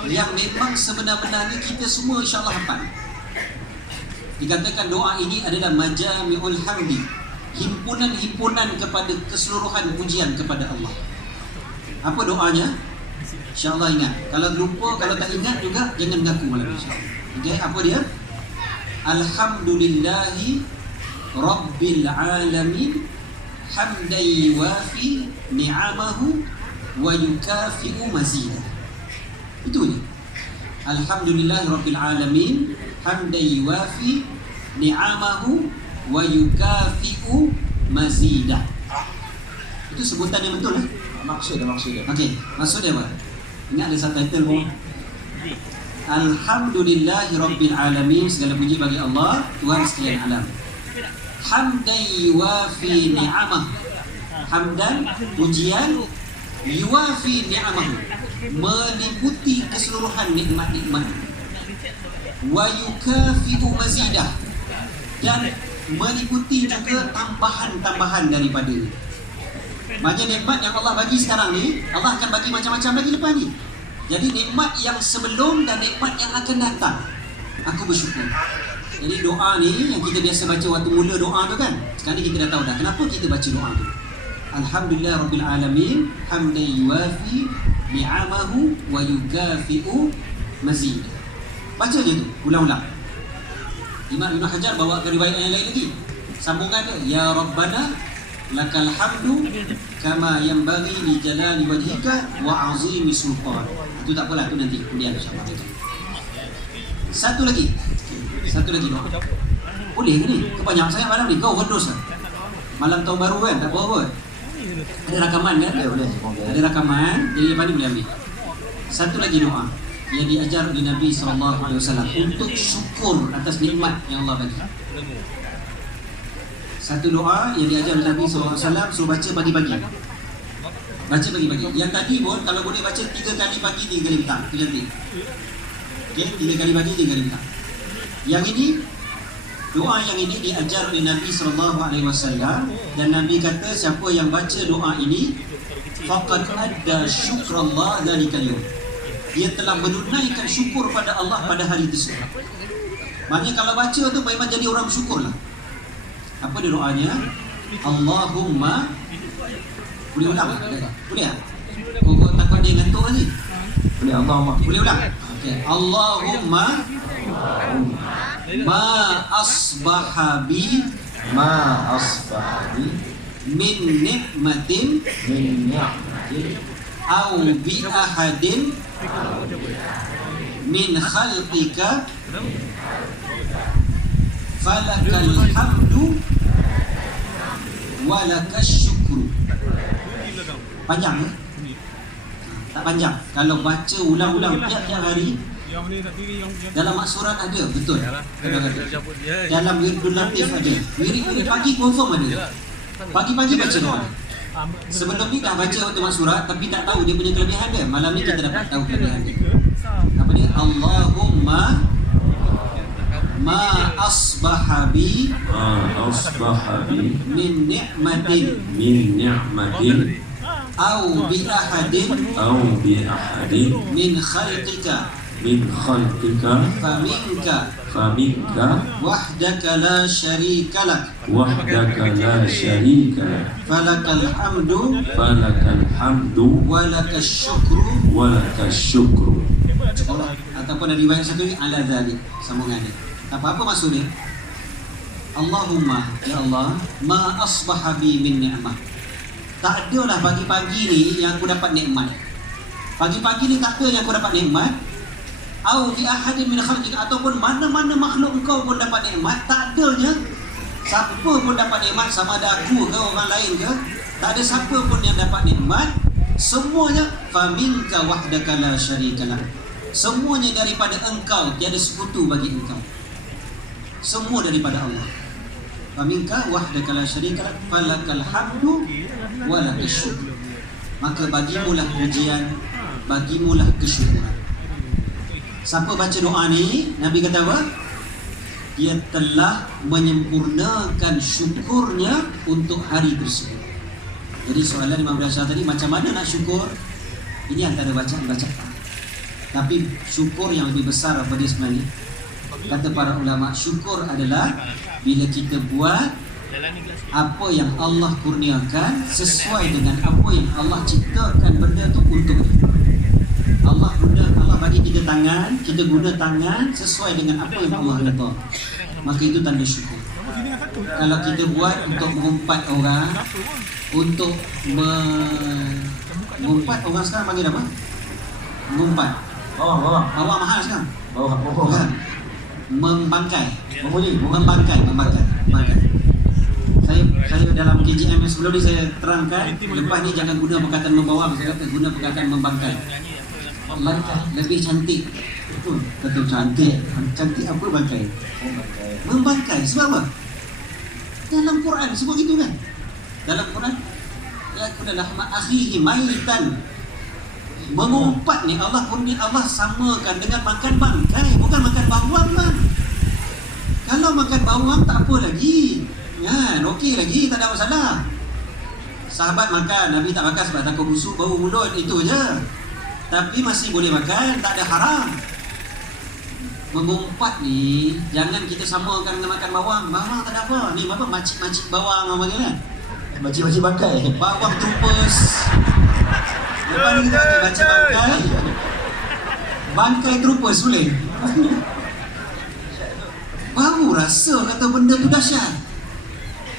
yang memang sebenar-benarnya kita semua insyaAllah hafal. Dikatakan doa ini adalah Majami'ul Hamdi, himpunan-himpunan kepada keseluruhan pujian kepada Allah. Apa doanya? InsyaAllah ingat. Kalau lupa, kalau tak ingat juga, jangan mengaku malam insyaAllah. Okay, apa dia? Alhamdulillahi Rabbil Alamin hamdan yuwafi ni'amahu wa yukafi'u mazidah. Itu je. Alhamdulillahi Rabbil Alamin hamdan yuwafi ni'amahu wa yukafi'u mazidah. Itu sebutan yang betul lah. Maksud dia. Okey, maksud dia apa? Ingat ada subtitle pun. Alhamdulillahi Rabbil Alamin, segala puji bagi Allah, Tuhan sekalian alam. Hamdan yuwafi ni'amah. Hamdan, pujian, yuwafi ni'amah, meliputi keseluruhan nikmat-nikmat. Wa yukafi'u mazidah, dan meliputi juga tambahan-tambahan daripada. Banyak nikmat yang Allah bagi sekarang ni, Allah akan bagi macam-macam lagi lepas ni. Jadi nikmat yang sebelum dan nikmat yang akan datang, aku bersyukur. Jadi doa ni yang kita biasa baca waktu mula doa tu kan, sekarang ni kita dah tahu dah kenapa kita baca doa tu. Alhamdulillah Rabbil Alamin hamdan yuwafi ni'amahu wa yukafi'u mazid. Baca je tu, ulang-ulang. Imam Ibn Hajar bawa ke riwayat yang lain lagi. Sambungan dia, ya Rabbana lakal hamdu kama yanbaghi li jalali wajhika wa azimi sultan. Itu tak apalah, tu nanti kemudian insya-Allah. Satu lagi doa. Boleh ke ni? Kebanyakan sangat malam ni, kau overdose lah. Malam tahun baru kan, tak apa-apa. Ada rakaman kan? Boleh. Ada rakaman, jadi lepas ni boleh ambil. Satu lagi doa yang diajar oleh Nabi SAW untuk syukur atas nikmat yang Allah bagi. Satu doa yang diajar oleh Nabi SAW, suruh baca pagi-pagi. Baca pagi-pagi. Yang tadi pun kalau boleh baca 3 kali pagi, 3 kali petang. Itu cantik. Okay, 3 kali pagi, 3 kali petang. Yang ini, doa yang ini diajar oleh Nabi SAW, dan Nabi kata siapa yang baca doa ini faqad adda syukrallah dzalikal yawm. Dia telah menunaikan syukur pada Allah pada hari tersebut. Maknanya kalau baca tu memang jadi orang bersyukur lah. Apa dia doanya? Allahumma, boleh ulang tak? Boleh tak? Kau takut dia ngantuk lagi? Boleh Allahumma. Boleh ulang? Okay. Allahumma ma asbaha bi Ma asbahi min ni'matin min ni'matin au bi ahadin min khalqika falakal hamdu walakas syukru. Panjang ke? Tak panjang. Kalau baca ulang-ulang tiap-tiap hari, dalam maksurat ada, betul. Dalam wiridul latif ada. Wirid pagi confirm ada. Pagi-pagi baca doa. Sebelum ni dah baca waktu maksurat tapi tak tahu dia punya kelebihan dia. Malam ni kita dapat tahu kelebihan dia. Apa dia? Allahumma ma asbaha bi min ni'matin au bi ahadin min khalqika faminka wahdaka la syarika lak falakal hamdu walakas syukru. Ataupun ada riwayat satu ni ala dzalik, sambungannya. Apa maksudnya? Allahumma, ya Allah, ma asbaha bi min ni'mah. Tak adalah pagi-pagi ni yang aku dapat nikmat. Pagi-pagi ni tak ada yang aku dapat nikmat. Au bi ahadin min khalqika, ataupun mana-mana makhluk engkau pun dapat nikmat. Tak adanya siapa pun dapat nikmat, sama ada aku ke orang lain ke. Tak ada siapa pun yang dapat nikmat. Semuanya faminka wahdaka la syarika lak. Semuanya daripada engkau, tiada sekutu bagi engkau. Semua daripada Allah. Faminka wahdaka la syarika lak falakal hamdu walakas syukru. Maka bagimulah pujian, bagimulah kesyukuran. Siapa baca doa ni, Nabi kata apa? Dia telah menyempurnakan syukurnya untuk hari tersebut. Jadi soalan Imam Rasyad tadi, macam mana nak syukur? Ini antara bacaan. Tapi syukur yang lebih besar apa dia sebenarnya? Kata para ulama, syukur adalah bila kita buat apa yang Allah kurniakan sesuai dengan apa yang Allah ciptakan benda tu untuk kita. Allah bagi kita tangan, kita guna tangan sesuai dengan apa yang Allah redha. Maka itu tanda syukur. Kalau kita buat untuk mengumpat orang, untuk mengumpat orang sekarang panggil apa? Mengumpat. Bawah. Awak mahal sekarang. Bawah. Bukan. Membangkai. Membuli. Membangkai. Saya dalam KJM sebelum ni saya terangkan, lepas ni jangan guna perkataan membawa, saya kata guna perkataan membangkai. Lebih cantik. Betul cantik. Cantik apa bangkai? Membangkai. Sebab apa? Dalam Quran sebut gitu kan? Dalam Quran yakuna lahma akhihi maitan. Mengumpat ni Allah samakan dengan makan bangkai, bukan makan bawang bang. Kalau makan bawang tak apa lagi. Kan, okey lagi, tak ada masalah. Sahabat makan, Nabi tak makan sebab takut busuk bau mulut, itu je. Tapi masih boleh makan, tak ada haram. Mengumpat ni jangan kita samakan dengan makan bawang. Bawang tak ada apa. Ni apa macik-macik bawang apa dia kan? Macik-macik bangkai. Bawang trupers. Lepas ni kita baca bangkai. Bangkai trupers boleh. Baru rasa kata benda tu dahsyat.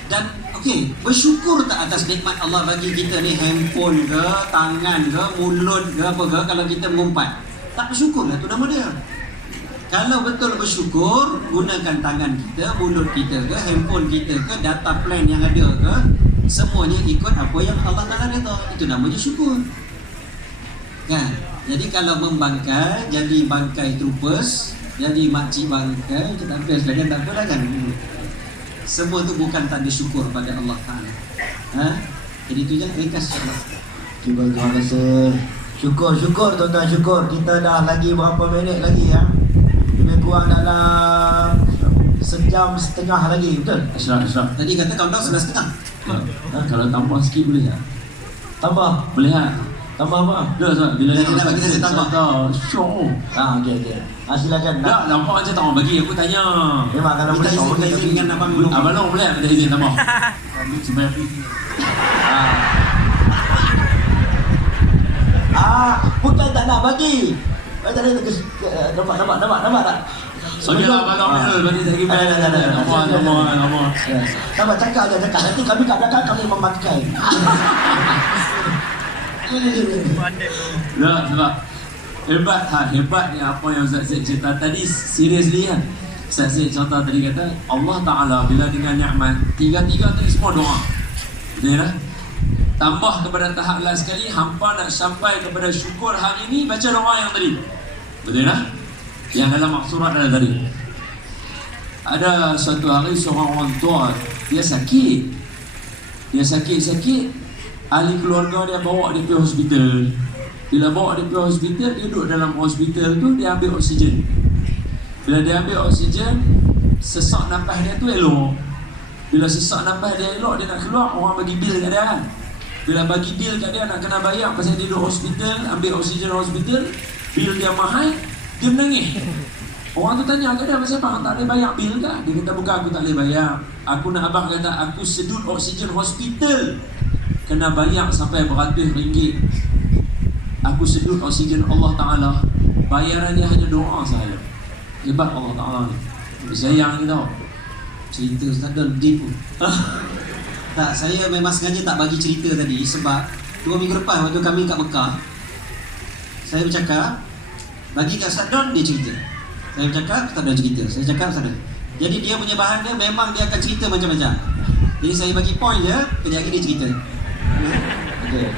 Dan okey, bersyukur tak atas nikmat Allah bagi kita ni, handphone ke, tangan ke, mulut ke, apa ke, kalau kita mengumpat. Tak bersyukur lah, tu nama dia. Kalau betul bersyukur, gunakan tangan kita, mulut kita ke, handphone kita ke, data plan yang ada ke, semuanya ikut apa yang Allah Ta'ala kata. Itu namanya syukur. Kan? Jadi kalau membangkai, jadi bangkai troopers, jadi makcik bangkai, kita best lah kan, tak apa lah kan. Semua tu bukan tanda syukur pada Allah Ta'ala. Jadi tu je, ringkas insyaAllah. Terima kasih. Syukur tuan-tuan, syukur. Kita dah lagi berapa minit lagi ya? Lebih kurang dalam sejam setengah lagi, betul? Ashraf. Tadi kata countdown 11.30. Kalau tambah sikit boleh tak? Tambah. Boleh tak? Tambah apa? Dah sebab bila Dah, dah, bagi saya tambah. Syok. Okey. Silakan. Tak, nampak macam tak orang bagi, aku tanya. Memang kalau Minta boleh izin, minta izin dengan abang dulu. Abang Long boleh tak minta izin tambah? Supaya Bukan tak nak bagi. Tadi nampak tak? Bagilah Abang Long ni, bagi saya pergi. Nombor. Nampak cakap je cakap. Nanti kami kat belakang kami memakai. Tak, sebab hebat ni apa yang Ustaz Syed cerita tadi, seriously kan. Ustaz Syed contoh tadi kata Allah Ta'ala bila dengan nikmat tiga-tiga tadi semua doa. Betul tak? Tambah kepada tahap last sekali, hampa nak sampai kepada syukur hari ini, baca doa yang tadi. Betul tak? Yang dalam maksurat adalah tadi. Ada suatu hari seorang orang tua, dia sakit, ahli keluarga dia bawa dia pergi hospital. Bila bawa dia pergi hospital, dia duduk dalam hospital tu, dia ambil oksigen. Bila dia ambil oksigen, sesak nafas dia tu elok. Bila sesak nafas dia elok, dia nak keluar, orang bagi bil kat dia kan. Bila bagi bil kat dia, nak kena bayar pasal dia duduk hospital, ambil oksigen hospital, bil dia mahal, dia menangis. Orang tu tanya kat dia, pasal abang tak boleh bayar bil ke? Dia kata bukan, aku tak boleh bayar. Aku nak abang kata, aku sedut oksigen hospital, kena bayar sampai beratus ringgit. Aku sedut oksigen Allah Ta'ala, bayarannya hanya doa sahaja. Hebat Allah Ta'ala ni. Sayang ni tau. Cerita Ustaz Don deep pun. Tak, saya memang sengaja tak bagi cerita tadi sebab 2 minggu lepas waktu kami kat Mekah, saya bercakap bagi kat Ustaz Don, dia cerita. Saya bercakap, Ustaz Don cerita. Saya cakap, Ustaz Don. Jadi dia punya bahan dia memang dia akan cerita macam-macam. Jadi saya bagi point je, kejap lagi dia cerita. Okey.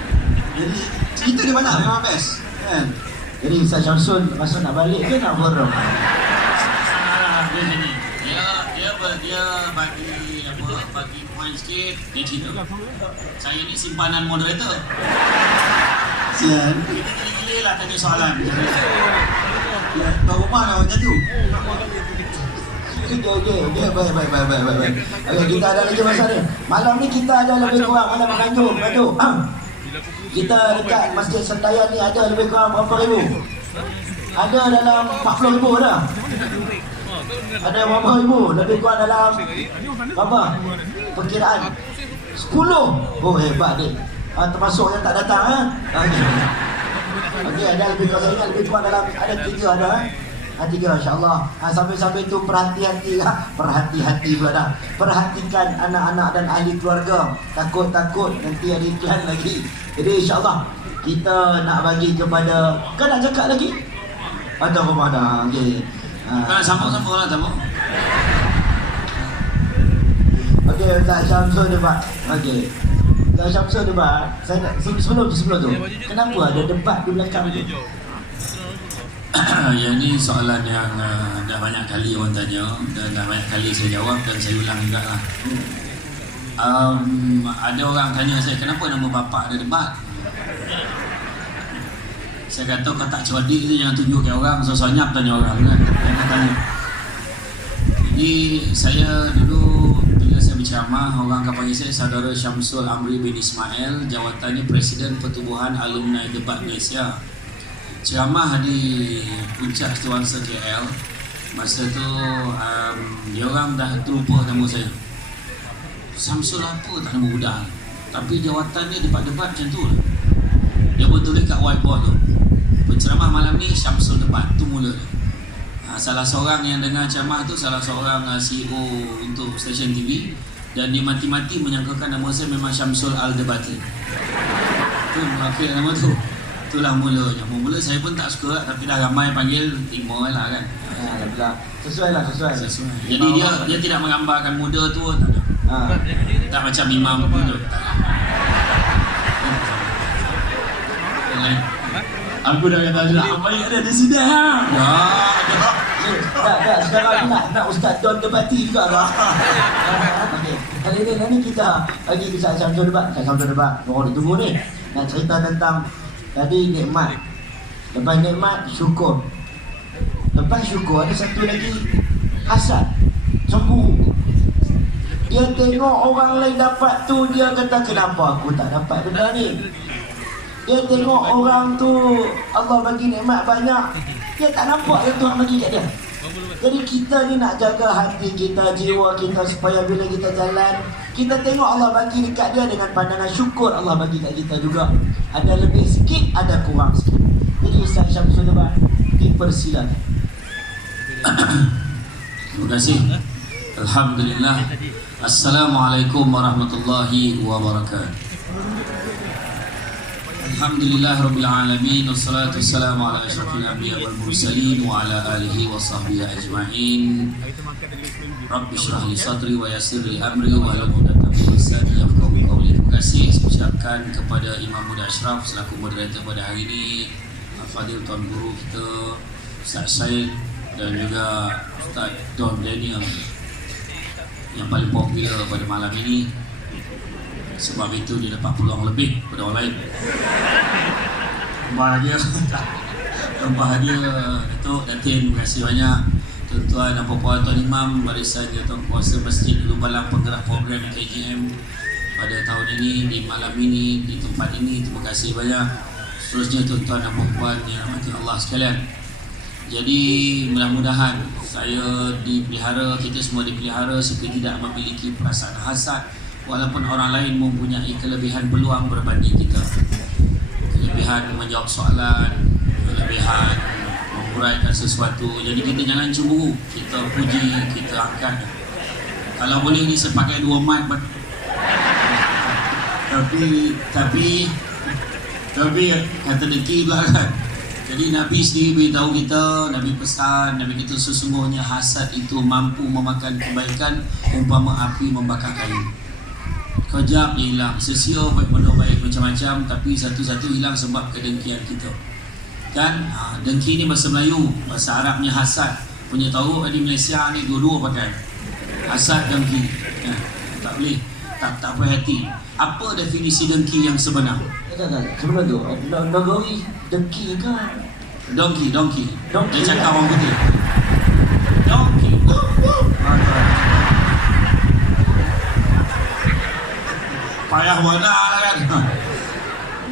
Jadi cerita dia banyak, memang best kan? Jadi Ustaz Syamsul masa nak balik ke nak borong? Dia sini. Dia bagi point sikit, dia cerita. Saya ni simpanan moderator. Sian. Kita gila-gila lah tanya soalan. Ya, tuan rumah lah macam tu. Okey, baik. Okey, kita ada lagi masa ni. Malam ni kita ada lebih kurang malam Mengandung. Kita dekat Masjid Sendayan ni ada lebih kurang berapa ribu? Ada dalam 40,000 dah. Ada berapa ribu? Lebih kurang dalam berapa? Perkiraan 10. Oh hebat ni. Termasuk yang tak datang Okey, ada lebih kurang, saya ingat lebih kurang dalam ada 3 ada 3 insya-Allah. Sampai-sampai tu perhati-hati pula dah. Perhatikan anak-anak dan ahli keluarga. Takut nanti ada iklan lagi. Jadi insya-Allah kita nak bagi kepada, kan nak cakap lagi? Ada apa dah? Okey. Kan sama-sama lah tamu. Okey, Ustaz Syamsul debat. Okey. Ustaz Syamsul debat. Saya nak sebelum tu. Kenapa ada debat di belakang tu? Yang ni soalan yang dah banyak kali orang tanya dan dah banyak kali saya jawab dan saya ulang juga lah. Ada orang tanya saya, kenapa nama bapa ada debat? Saya kata kau tak cerdik tu jangan tunjuk ke orang, senyap tanya orang kan. Jangan tanya. Jadi saya dulu bila saya berceramah, orang akan panggil saya Saudara Syamsul Amri bin Ismail, jawatannya Presiden Pertubuhan Alumni Debat Malaysia. Ceramah di puncak Setiausaha KL. Masa tu dia orang dah terlupa nama saya. Syamsul apa tak nama budak, tapi jawatannya debat-debat macam tu lah. Dia pun tulis kat whiteboard tu, penceramah malam ni Syamsul debat, tu mula. Salah seorang yang dengar ceramah tu salah seorang CEO untuk stesen TV, dan dia mati-mati menyangkakan nama saya memang Syamsul Al-Debati. Tu akhir nama tu. Itulah mulanya. Mula saya pun tak suka, tapi dah ramai panggil, terima lah kan. Sesuai. Jadi dia tidak menggambarkan muda tu, tak ada. Tak macam imam tu. Aku dah kata sudah, baik ada di sini ha. Tak, sekarang nak Ustaz Don debati juga lah. Okey. Kali ni kita bagi Ustaz Syamsul debat. Orang ditunggu ni. Nak cerita tentang tadi nikmat. Lepas nikmat, syukur. Lepas syukur ada satu lagi hasad, cemburu. Dia tengok orang lain dapat tu, dia kata kenapa aku tak dapat benda ni. Dia tengok orang tu Allah bagi nikmat banyak, dia tak nampak yang Tuhan bagi kat dia. Jadi kita ni nak jaga hati kita, jiwa kita, supaya bila kita jalan, kita tengok Allah bagi dekat dia dengan pandangan syukur. Allah bagi kat kita juga. Ada lebih sikit, ada kurang sikit. Jadi Ustaz Syamsul Lebat, dipersilakan. Terima kasih. Alhamdulillah. Assalamualaikum warahmatullahi wabarakatuh. Alhamdulillah Rabbil Alamin. Wassalatu wassalamu ala asyrafil anbiya wal mursalin wa ala alihi wa sahbihi ajma'in. Rabbi syrah li sadri wa yassir li amri wa hlul 'uqdatam min lisani yafqahu qawli. Terima kasih saya ucapkan kepada Imam Muda Ashraf selaku moderator pada hari ini, Al-Fadhil Tuan Guru kita Ustaz Syed dan juga Ustaz Don Daniel yang paling popular pada malam ini. Sebab itu dia dapat peluang lebih daripada orang lain. Bahagia. Bahagia Datuk Datin, terima kasih banyak. Tuan-tuan dan puan-puan, Tuan Imam, barisan Tuan Kuasa Masjid Ulu Balang, penggerak program KGM pada tahun ini, di malam ini, di tempat ini. Terima kasih banyak. Seterusnya tuan-tuan dan puan-puan yang rahmati Allah sekalian. Jadi mudah-mudahan saya dipelihara, kita semua dipelihara supaya tidak memiliki perasaan hasad. Walaupun orang lain mempunyai kelebihan peluang berbanding kita, kelebihan menjawab soalan, kelebihan menguraikan sesuatu. Jadi kita jangan cemburu, kita puji, kita angkat. Kalau boleh ni saya pakai 2 mic, tapi kata deki pula kan. Jadi Nabi sendiri beritahu kita, Nabi pesan, Nabi kita sesungguhnya hasad itu mampu memakan kebaikan umpama api membakar kayu. Kejap dia hilang, sesia baik benda baik macam-macam, tapi satu-satu hilang sebab kedengkian kita. Kan? Dengki ni bahasa Melayu, bahasa Arabnya hasad. Punya tahu di Malaysia ni dua-dua pakai. Hasad, dengki. Tak boleh, tak berhati. Apa definisi dengki yang sebenar? Tak. Sebelum tu, Nagori dengki ke? Donkey. Donkey, Dia cakap ya. orang putih. Donkey. Payah wadah lah kan.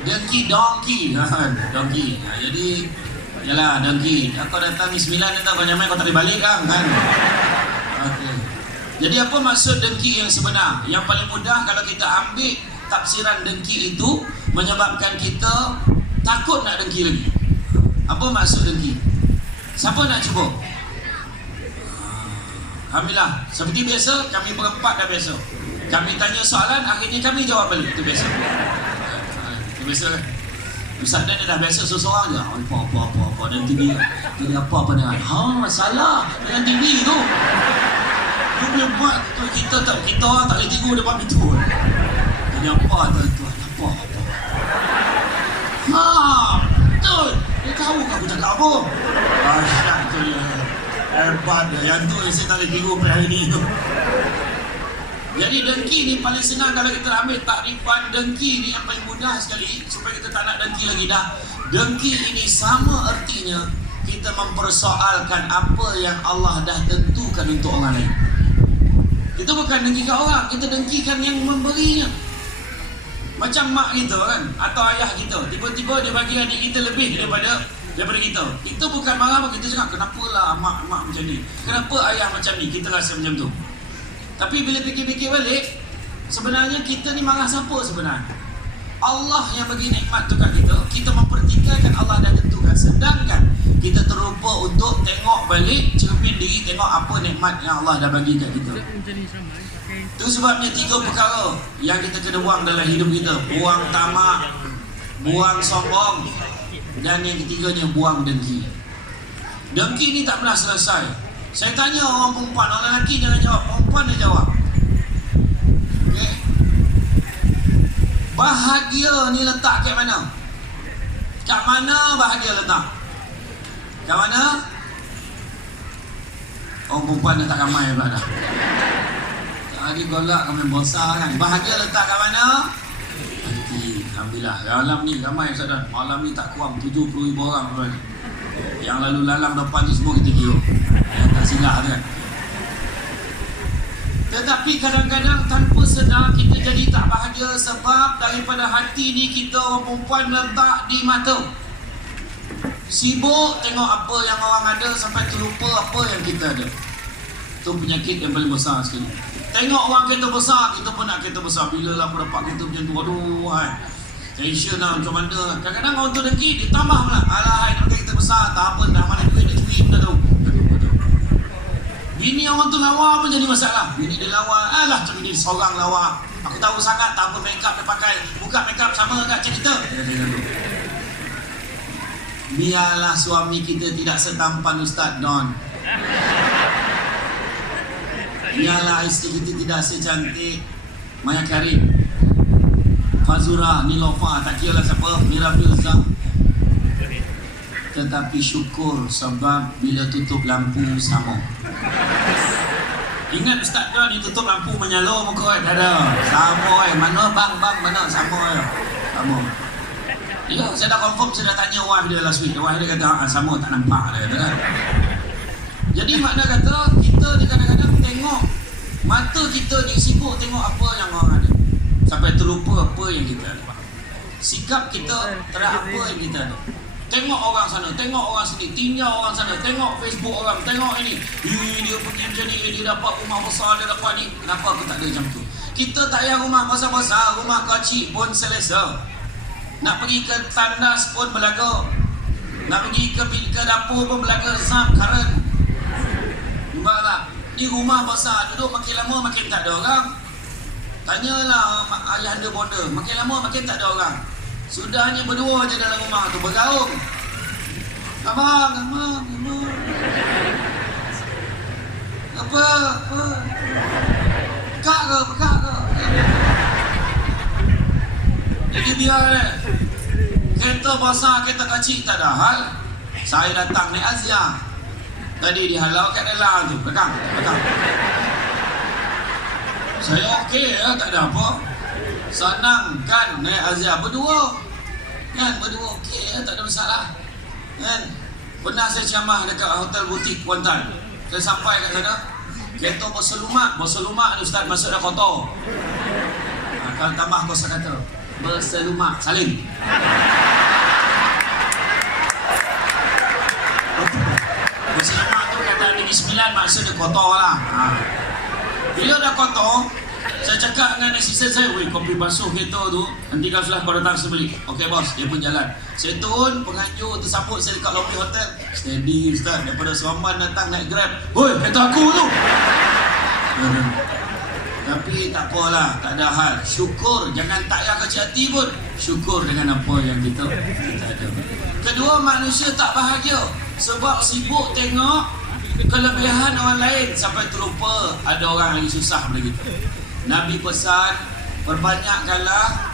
Donkey. Jadi yalah donkey. Kau datang ni 9 datang banyak main, kau tak boleh balik kan. Okay. Jadi apa maksud dengki yang sebenar? Yang paling mudah kalau kita ambil tafsiran dengki itu menyebabkan kita takut nak dengki lagi. Apa maksud dengki? Siapa nak cuba? Alhamdulillah, seperti biasa kami berempat dah biasa. Kami tanya soalan, akhirnya kami jawab balik. Itu biasa. Itu biasa kan? Ustaz Dan dia dah biasa seseorang je. Apa. Dan TV jadi apa dengan? Salah dengan TV tu. Dia boleh buat tu, kita orang tak boleh tengok depan itu. Jadi apa tuan-tuan? Apa? Betul. Dia tahu ke aku cakap apa? Asyik tu ya. Hebat dia. Yang tu yang saya tak boleh tengok pada hari ni tu. Jadi dengki ni paling senang kalau kita ambil takrifan dengki ni yang paling mudah sekali supaya kita tak nak dengki lagi dah. Dengki ini sama artinya kita mempersoalkan apa yang Allah dah tentukan untuk orang lain. Itu bukan dengki kat orang, kita dengkikan yang memberinya. Macam mak kita kan, atau ayah kita, tiba-tiba dia bagi adik kita lebih daripada kita. Kita bukan marah, kita cakap kenapalah mak macam ni, kenapa ayah macam ni, kita rasa macam tu. Tapi bila fikir-fikir balik, sebenarnya kita ni marah siapa sebenarnya? Allah yang bagi nikmat tu kat kita, kita mempertikaikan Allah dah tentukan. Sedangkan kita terlupa untuk tengok balik, cermin diri, tengok apa nikmat yang Allah dah bagi kat kita. Itu sebabnya 3 perkara yang kita kena buang dalam hidup kita. Buang tamak, buang sombong, dan yang ketiganya buang dengki. Dengki ni tak pernah selesai. Saya tanya orang perempuan, orang lelaki jangan jawab, perempuan dia jawab. Okay. Bahagia ni letak kat mana? Kat mana bahagia letak? Kat mana? Orang perempuan dah tak ramai pula dah. Hari golak kami besar kan. Bahagia letak kat mana? Hati. Alhamdulillah. Malam ni ramai saudara. Malam ni tak kurang 70,000 orang tuan. Yang lalu lalang depan ni semua kita kira. Yang tak silap kan. Tetapi kadang-kadang tanpa sedar kita jadi tak bahagia sebab daripada hati ni kita orang perempuan letak di mata. Sibuk tengok apa yang orang ada sampai terlupa apa yang kita ada. Itu penyakit yang paling besar sekali. Tengok orang kereta besar, kita pun nak kereta besar. Bila lah aku dapat kereta macam tu, aduh tension lah macam mana. Kadang-kadang orang tu dengki, dia tambah pula. Alah, nak kereta besar, tak apa, dah mana duit, dia cuit dah tahu. Bini orang tu lawa pun jadi masalah. Bini dia lawa, alah tu bini seorang lawa. Aku tahu sangat tak apa make up dia pakai. Buka make up sama kat cik kita. Biarlah suami kita tidak setampan Ustaz Don. Biarlah isteri kita tidak secantik Maya Karim, Fazura, Nilofa, tak kira lah siapa, Mira Filza. Tetapi syukur sebab bila tutup lampu sama. Ingat Ustaz Don ni tutup lampu menyala muka tak ada. Sama mana bang mana sama sama. Ya, saya dah confirm, saya dah tanya wife dia last week. Wife dia kata sama tak nampak dia kata kan. Jadi makna kata kita ni kadang-kadang tengok mata kita ni sibuk tengok apa yang orang ada sampai terlupa apa yang kita ada. Sikap kita terhadap apa yang kita ada. Tengok orang sana, tengok orang sini, tinjau orang sana, tengok Facebook orang, tengok ini. Dia pergi macam ni, dia dapat rumah besar, dia dapat ni. Kenapa aku tak ada macam tu? Kita tak payah rumah besar-besar, rumah kecil pun selesa. Nak pergi ke tandas pun belaga. Nak pergi ke dapur pun belaga zam current. Nampak tak? Di rumah besar, duduk makin lama makin tak ada orang. Tanyalah ayah anda bonda, makin lama makin tak ada orang. Sudah hanya berdua je dalam rumah tu bergaung. Abang. Apa? Kak ke? Jadi biar kereta besar, kereta kecil tak ada hal. Saya datang naik Azia. Tadi dihalau kat dalam tu, belakang. Saya okey ya, tak ada apa. Senang kan naik Azia berdua. Kan berdua okey ya, tak ada masalah. Kan pernah saya ceramah dekat hotel butik Kuantan. Saya sampai kat sana, kereta berselumak ni ustaz masuk dah kotor. Kalau tambah kosa kata berselumak saling. Berselumak tu kata Negeri Sembilan maksud dia kotor lah. Bila dah kotor, saya cakap dengan asisten saya, weh kopi basuh kereta tu, nanti kalau sudah kau datang saya beli. Okey bos, dia pun jalan. Saya turun, penganjur tersambut saya dekat lobi hotel. Steady ustaz, daripada Seremban datang naik Grab. Woi, kereta aku tu. Tapi tak apalah, tak ada hal. Syukur, jangan tak payah kecil hati pun. Syukur dengan apa yang kita ada. Kedua, manusia tak bahagia sebab sibuk tengok kelebihan orang lain sampai terlupa ada orang lagi susah daripada kita. Nabi pesan perbanyakkanlah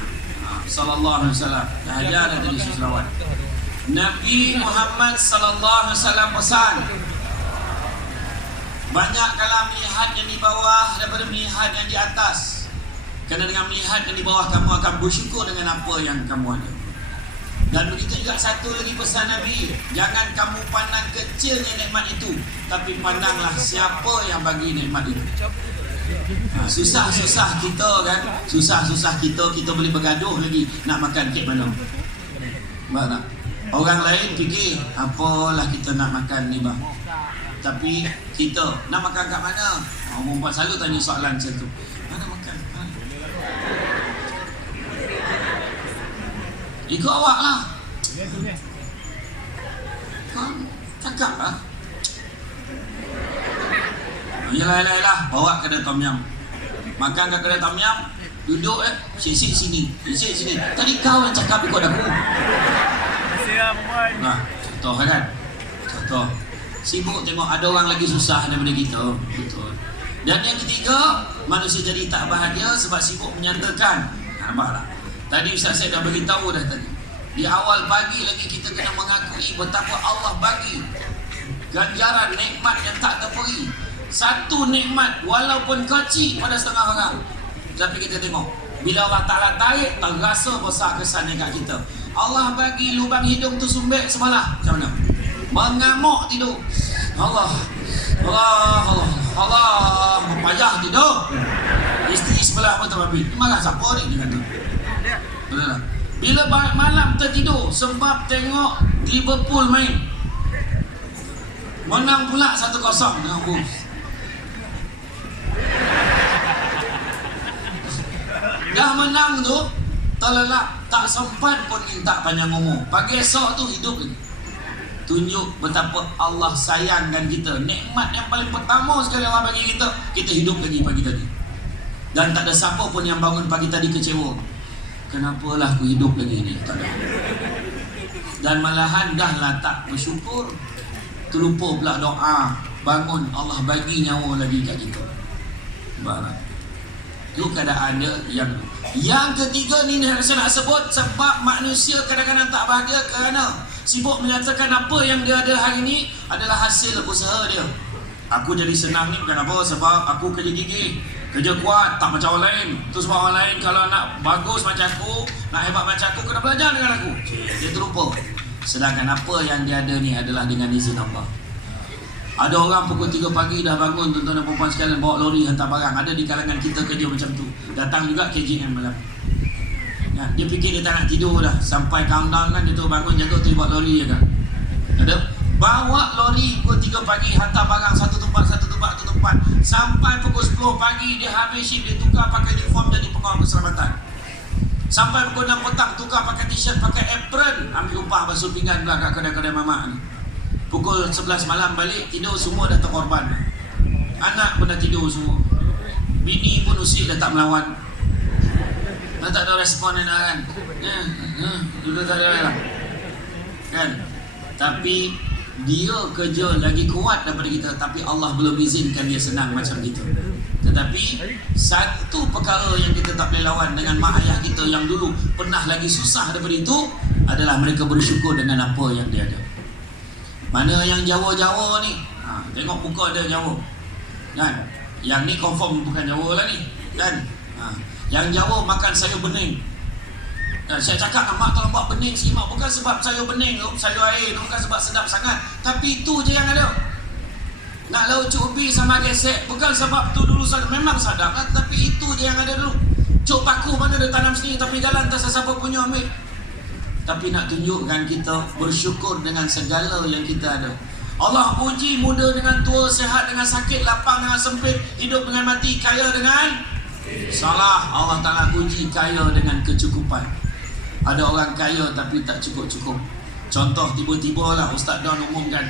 sallallahu alaihi wasallam. Dah ajar dah tadi susrawan. Nabi Muhammad sallallahu alaihi wasallam pesan banyakkanlah melihat yang di bawah daripada melihat yang di atas. Kerana dengan melihat yang di bawah kamu akan bersyukur dengan apa yang kamu ada. Dan begitu juga satu lagi pesan Nabi, jangan kamu pandang kecilnya nikmat itu, tapi pandanglah siapa yang bagi nikmat itu. Susah-susah kita kan, susah-susah kita boleh bergaduh lagi nak makan kek mana. Mana? Orang lain fikir apalah kita nak makan ni bang. Tapi kita nak makan kat mana? Orang perempuan selalu tanya soalan macam tu. Mana makan? Ikut awak lah. Cakap lah. Yalah, bawa kedai tom yum. Makan kat kedai tom yum, duduk sisik sini. Tadi kau yang cakap ikut aku. Nah, contoh kan? Contoh. Sibuk tengok ada orang lagi susah daripada kita. Betul. Dan yang ketiga, manusia jadi tak bahagia sebab sibuk menyatakan. Nampaklah. Tadi Ustaz saya dah beritahu dah tadi. Di awal pagi lagi kita kena mengakui betapa Allah bagi ganjaran nikmat yang tak terperi. Satu nikmat walaupun kecil pada setengah orang. Tapi kita tengok bila Allah Ta'ala tarik, terasa besar kesannya kat kita. Allah bagi lubang hidung tu sumbek sebelah. Macam mana? Mengamuk tidur. Allah. Allah, payah tidur. Isteri sebelah betul Habib. Malah siapa ni dia kata. Betul tak? Bila malam tertidur sebab tengok Liverpool main. Menang pula 1-0 dengan Wolves. Dah menang tu, terlelap, tak sempat pun minta panjang umur. Pagi esok tu hidup lagi. Tunjuk betapa Allah sayangkan kita. Nikmat yang paling pertama sekali Allah bagi kita, kita hidup lagi pagi tadi. Dan tak ada siapa pun yang bangun pagi tadi kecewa. Kenapalah aku hidup lagi ni? Tak ada. Dan malahan dah lah tak bersyukur, terlupa pula doa. Bangun, Allah bagi nyawa lagi kat kita. Barat. Itu keadaan dia yang ketiga ni saya nak sebut. Sebab manusia kadang-kadang tak bahagia kerana sibuk menyatakan apa yang dia ada hari ni adalah hasil usaha dia. Aku jadi senang ni bukan apa, sebab aku kerja gigih, kerja kuat, tak macam orang lain. Tu sebab orang lain kalau nak bagus macam aku, nak hebat macam aku, kena belajar dengan aku. Dia terlupa. Sedangkan apa yang dia ada ni adalah dengan izin Allah. Ada orang pukul 3 pagi dah bangun, tuan-tuan dan perempuan sekalian, bawa lori hantar barang. Ada di kalangan kita kerja macam tu. Datang juga KJM malam. Ya, dia fikir dia tak nak tidur dah. Sampai countdown kan, dia tu bangun jaga tu bawa lori je kan. Ada bawa lori pukul 3 pagi hantar barang satu tempat. Sampai pukul 10 pagi dia habis shift, dia tukar pakai uniform jadi pengawal keselamatan. Sampai pukul 6 petang tukar pakai t-shirt, pakai apron, ambil upah basuh pinggan belakang kedai-kedai mamak ni. Pukul 11 malam balik, tidur semua dah terkorban. Anak pun dah tidur semua. Bini pun usil dah tak melawan. Dah tak ada respon dah kan. Dulu tak ada lah. Kan? Tapi dia kerja lagi kuat daripada kita, tapi Allah belum izinkan dia senang macam kita. Tetapi satu perkara yang kita tak boleh lawan dengan mak ayah kita yang dulu pernah lagi susah daripada itu adalah mereka bersyukur dengan apa yang dia ada. Mana yang Jawa-Jawa ni, tengok muka dia Jawa kan? Yang ni confirm bukan Jawa lah ni kan? Yang Jawa makan sayur bening. Saya cakap mak tolong buat bening sikit mak. Bukan sebab sayur bening, sayur air, bukan sebab sedap sangat, tapi itu je yang ada. Nak lauk cuk ubi sama gesek, bukan sebab tu dulu memang sadap lah, tapi itu je yang ada dulu. Cuk paku mana dia tanam sendiri, tapi jalan tak siapa punya ambil. Tapi nak tunjukkan kita bersyukur dengan segala yang kita ada. Allah puji muda dengan tua, sehat dengan sakit, lapang dengan sempit, hidup dengan mati, kaya dengan salah. Allah Ta'ala puji kaya dengan kecukupan. Ada orang kaya tapi tak cukup-cukup. Contoh tiba-tiba lah Ustaz Don umumkan,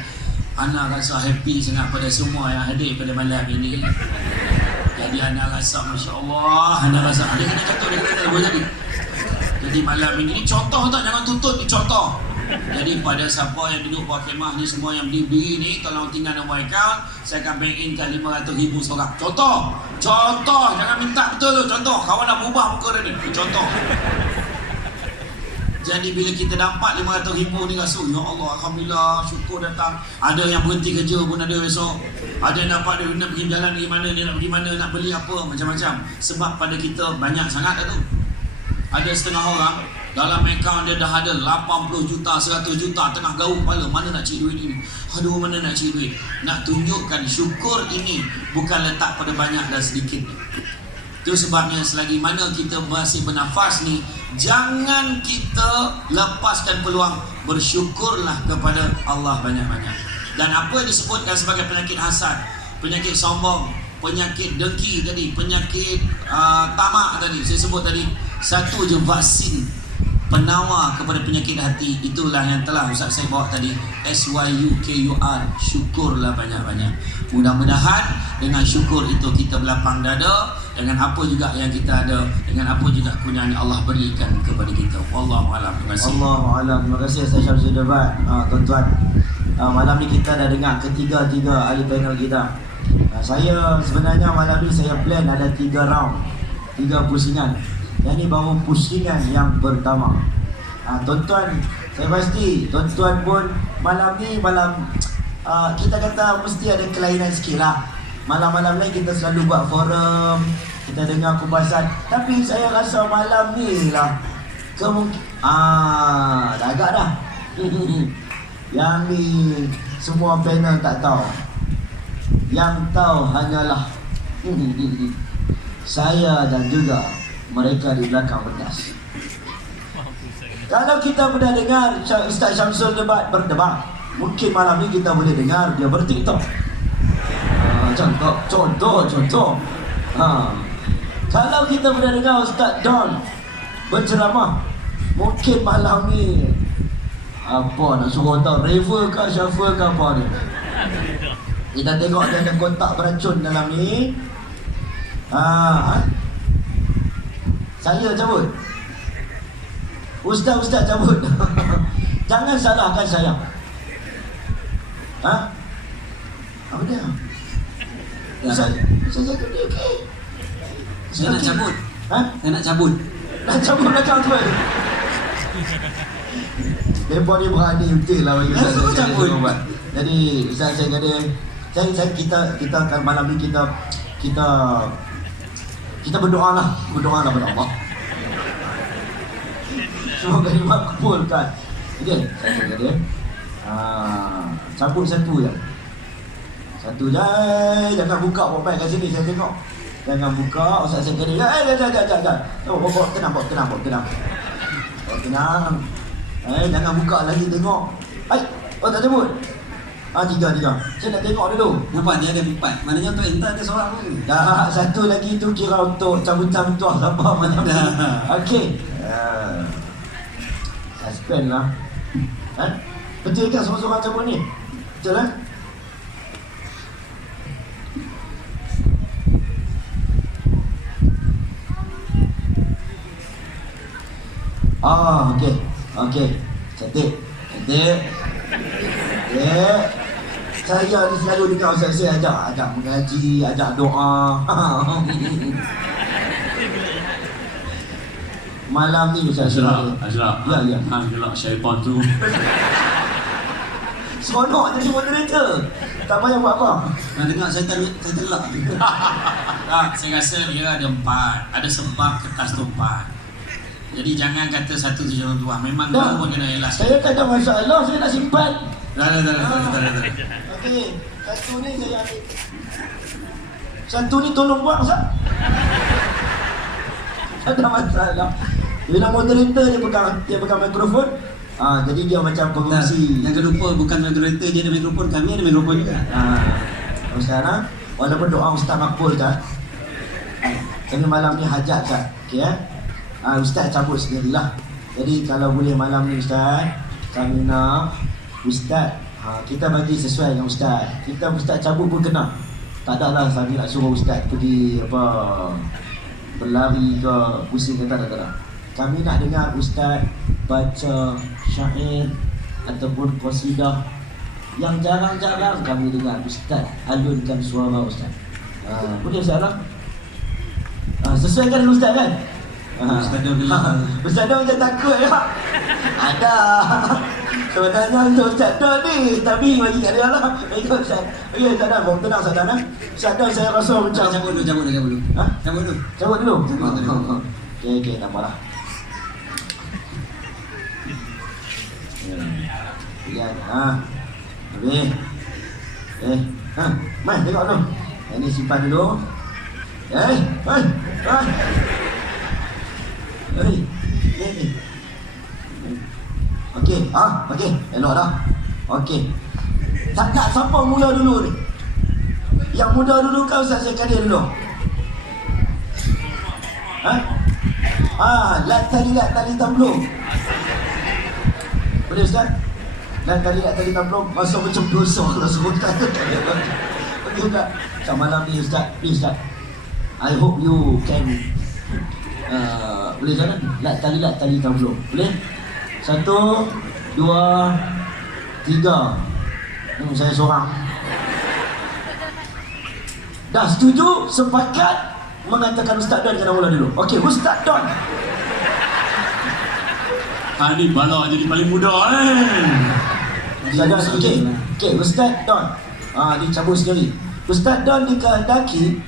Ana rasa happy sangat pada semua yang hadir pada malam ini. Jadi Ana rasa Masya Allah, Ana rasa dia kena jatuh, dia kena boleh jadi. Jadi malam ini contoh tak, jangan tuntut ni contoh. Jadi pada siapa yang duduk buat kemah ni, semua yang berdiri ni, tolong tinggal nombor account, saya akan bank in kan 500,000 seorang. Contoh, jangan minta betul tu, contoh. Kawan nak berubah muka dia ni, contoh. Jadi bila kita dapat 500,000 ni rasa, ya Allah, Alhamdulillah, syukur datang. Ada yang berhenti kerja pun ada besok. Ada yang dapat dia nak pergi jalan pergi mana, dia nak pergi mana, nak beli apa, macam-macam. Sebab pada kita banyak sangat dah tu. Ada setengah orang dalam akaun dia dah ada 80 juta, 100 juta, tengah gaul kepala, mana nak cari duit ini? Aduh, mana nak cari duit? Nak tunjukkan syukur ini bukan letak pada banyak dan sedikit. Itu sebabnya selagi mana kita masih bernafas ni, jangan kita lepaskan peluang, bersyukurlah kepada Allah banyak-banyak. Dan apa yang disebutkan sebagai penyakit hasad, penyakit sombong, penyakit dengki tadi, penyakit tamak tadi, saya sebut tadi, satu je vaksin penawar kepada penyakit hati. Itulah yang telah Ustaz saya bawa tadi, SYUKUR, syukurlah banyak-banyak. Mudah-mudahan dengan syukur itu kita berlapang dada dengan apa juga yang kita ada, dengan apa juga kurniaan Allah berikan kepada kita. Wallahu a'lam. Terima kasih. Allahu a'lam. Terima kasih Ustaz Syamsul Dabat. Tuan-tuan, malam ni kita dah dengar ketiga-tiga ahli panel kita. Saya sebenarnya malam ni saya plan ada 3 round, 3 pusingan. Yang ni baru pusingan yang pertama. Tuan-tuan, saya pasti tuan-tuan pun malam ni kita kata mesti ada kelainan sikit lah. Malam-malam lain kita selalu buat forum, kita dengar kupasan. Tapi saya rasa malam ni lah dah agak dah. Yang ni semua panel tak tahu. Yang tahu hanyalah saya dan juga mereka di belakang pentas. Kalau kita pernah dengar Ustaz Syamsul berdebat, mungkin malam ni kita boleh dengar dia bertiktok. Contoh. Kalau kita pernah dengar Ustaz Don berceramah, mungkin malam ni apa nak suruh tahu, rever ke shuffle ke apa ni. Kita tengok dia ada kotak beracun dalam ni. Saya cabut. Ustaz cabut. Jangan salahkan saya. Apa dia? Saya cakap dia okey. Saya nak cabut. Saya nak cabut. Nak cabut macam tu. Mereka ni berani betul lah bagi Ustaz Kenapa cabut? Jadi Ustaz saya kata kita akan malam ni kita berdoa lah pada Allah. Semoga dimakbulkan. Okey, saya kata cabut satu je. Jangan buka baik kat sini saya tengok. Jangan buka. Ustaz saya kata, jangan. Bawa tenang. Tenang. Jangan buka lagi tengok. Tak cabut. Tiga. Saya nak tengok dulu. Nampak dia ada 4. Maknanya untuk enter ada seorang pun. Dah, satu lagi tu kira untuk cabutan tuah apa macam ni. Okey. Suspend lah. Betul ke seorang-seorang cabut ni? Betul lah? Okey. Cantik. Saya ni selalu dengar Ustaz saya ajak mengaji, ajak doa. Malam ni Ustaz saya. Ashraf. Ya. Hang gelak syaitan tu. Seronok jadi moderator. Tak payah buat apa. Nak dengar saya terlak. Saya rasa dia ada 4. Ada sebab kertas tu 4. Jadi jangan kata satu tu jangan dua. Memang dua pun kena elak. Saya tak ada masalah, saya nak simpan. Dah. Okey, satu ni saya ambil. Satu ni tolong buang Ustaz. Tak ada masalah. Bila moderator dia pegang mikrofon, jadi dia macam pengurusi. Jangan lupa bukan moderator dia ada mikrofon, kami ada mikrofon juga. Sekarang walaupun doa Ustaz makbul kan. Kami malam ni hajat kan. Okey Ustaz cabut sendirilah. Jadi kalau boleh malam ni Ustaz, kami nak Ustaz kita bagi sesuai dengan Ustaz. Kita Ustaz cabut pun kena. Tak adalah kami nak suruh Ustaz pergi berlari ke pusing ke tak. Kami nak dengar Ustaz baca syair ataupun qasidah yang jarang-jarang kami dengar Ustaz alunkan suara Ustaz. Boleh Ustaz lah? Sesuaikan dengan Ustaz kan? Ustaz Don macam takut ya? Ada. Sebenarnya untuk Ustaz Don ni tapi bagi kat dia lah. Ustaz Don, tenang Ustaz Don. Ustaz Don saya rasa macam Cabut dulu. Cabut dulu. Okey, tak apalah. Ya, boleh. Mai tengok dulu. Ini simpan dulu. Okey, elok dah. Okey. Tak nak siapa mula dulu ni? Yang muda dulu kau Ustaz saya kadir dulu. Lat tali tamblung. Boleh Ustaz? Lat tali tamblung masa macam dosa kalau sebutan. Okey tak? Macam malam ni Ustaz, please Ustaz. I hope you can boleh Ustaz? Lat tali tamblung. Boleh? 1, 2, 3. Saya seorang. Dah setuju? Sepakat mengatakan Ustaz Don kena mula dulu. Okey, Ustaz Don. Ni bala jadi paling muda Ustaz Don, okey, Ustaz Don. Dia cabut sendiri. Ustaz Don dikehendaki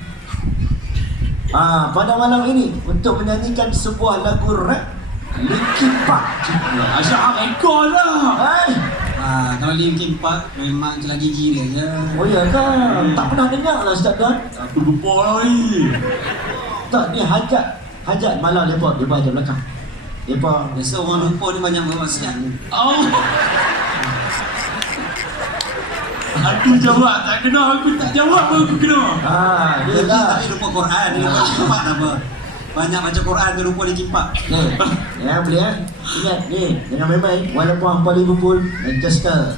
pada malam ini untuk menyanyikan sebuah lagu rap Linkin Park. Asyik ekor lah. Kalau Linkin Park memang celah gigi dia je. Oh ya kan? Tak pernah dengar lah Ustaz Don. Aku lupa lagi. Tak, ni hajat malam lepak ada belakang. Lepak. Biasa orang lupa ni banyak bermaksiat. Oh. Aku jawab tak kena, aku tak jawab pun aku kena. Dia Dia lah. tapi lupa Quran, dia lupa Linkin Park tak apa. Banyak baca Quran dia lupa Linkin Park. Ni, boleh ingat ni, jangan main-main. Walaupun hampa Liverpool, Manchester.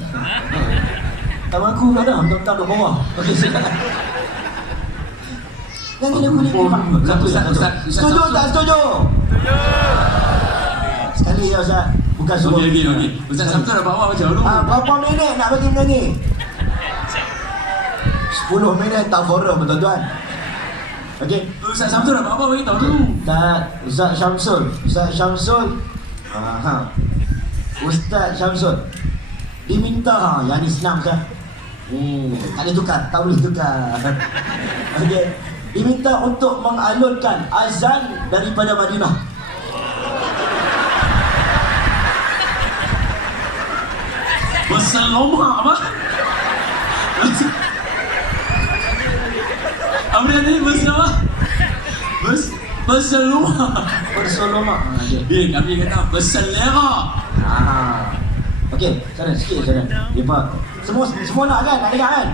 Tak aku tak ada, betul-betul duduk bawah. Okey, silakan. Yang ini aku ni Ustaz. Setuju tak setuju? Sekali ya Ustaz. Bukan suruh. Okey. Ustaz Samsul dah bawa macam dulu. Berapa minit nak bagi menyanyi? 10 minit tak forum tuan-tuan. Okey. Ustaz Samsul dah bawa bagi tahu dulu. Ustaz Syamsul. Ustaz Syamsul diminta yang ni senang Ustaz. Tak boleh tukar, tak boleh tukar. Okey. Diminta untuk mengalunkan azan daripada Madinah. Berseloma apa? Apa dia ni? Berseloma? Berseloma. Bersoloma. Kami kata berselera. Okey, sana sikit sana. Depa. Semua nak kan? Nak dengar kan?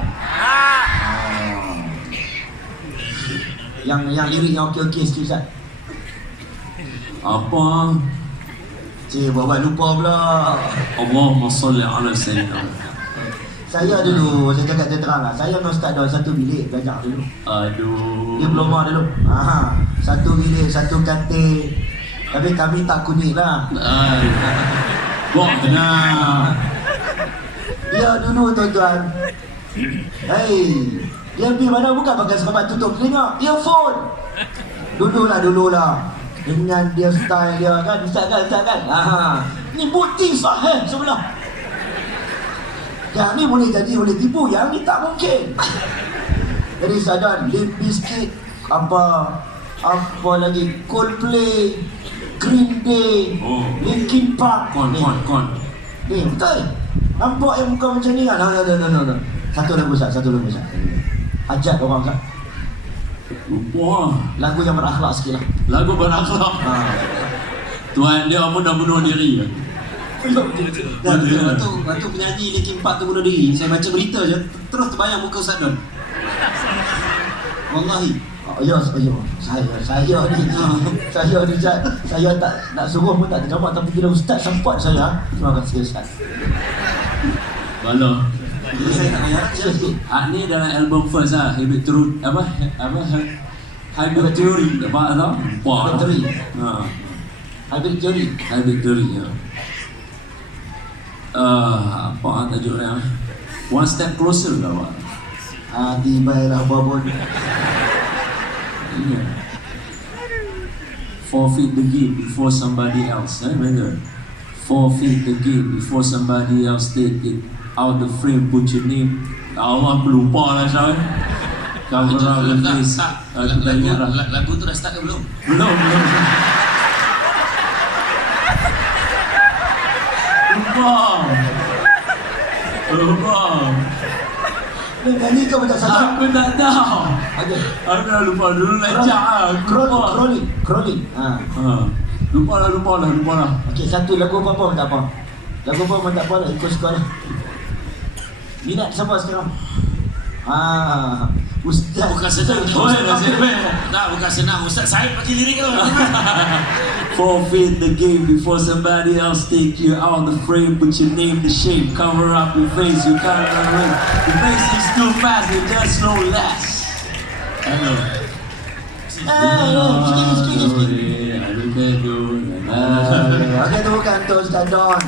Yang lirik yang okey sikit Ustaz. Apa? Cik, buat lupa pula. Allahumma salli ala sayyidina. Saya dulu, saya cakap terang lah. Saya dengan Ustaz Don satu bilik belajar dulu. Aduh. Diploma dulu. Satu bilik, satu katil. Tapi kami tak kunik lah. Buat tenang. Dia dulu tuan-tuan. Dia pergi mana bukan pakai serabut tutup telinga. Dia phone. Dulu lah. Dengan dia style dia kan. Ustaz kan. Ni bukti sahih sebelah. Yang ni boleh tipu, yang ni tak mungkin. Jadi sadar, Limp Bizkit, apa lagi, Coldplay, Green Day, Linkin Park. Kon. Ni betul. Nampak yang muka macam ni kan? No. Satu lagu Ustaz. Hajat orang Ustaz. Lupa. Lagu yang berakhlak sikit lah. Lagu berakhlak. Tuan dia pun dah bunuh diri. Waktu penyanyi Linkin Park tu bunuh diri, saya baca berita je, terus terbayang muka Ustaz Don. Wallahi. Saya ni Ustaz. Saya tak nak suruh pun tak terjawab, tapi bila Ustaz sempat saya, terima kasih Ustaz. Bala. Saya tak payah Sikit. Ni dalam album first lah. Habit Theory. Habit Theory. Apa tau? Habit Theory. Habit Theory. Ya. Apa tajuk dia? One Step Closer ke awak? Tibailah babon. Yeah. Forfeit the game before somebody else. Betul? Forfeit the game before somebody else take it out the frame, put your name. Allah lupa lah Syah. Cover up the face. Aku tak ingat lah. Lagu tu dah start ke belum? Belum. Lupa. Ni nyanyi kau macam salah. Aku tak tahu. Okey. Aku dah lupa dulu lecak lah. Crawling. Lupa lah. Okey, satu lagu apa tak apa. Lagu apa tak apa lah, ikut sekolah. Minat siapa sekarang? Ustaz. Bukan senang. Bukan senang. Ustaz Said bagi lirik tu. Forfeit the game before somebody else take you out the frame. Put your name, the shape, cover up your face. You can't run away. The face is too fast, it just no less. Hello. Sikit. Okey, tu bukan tu Ustaz Don.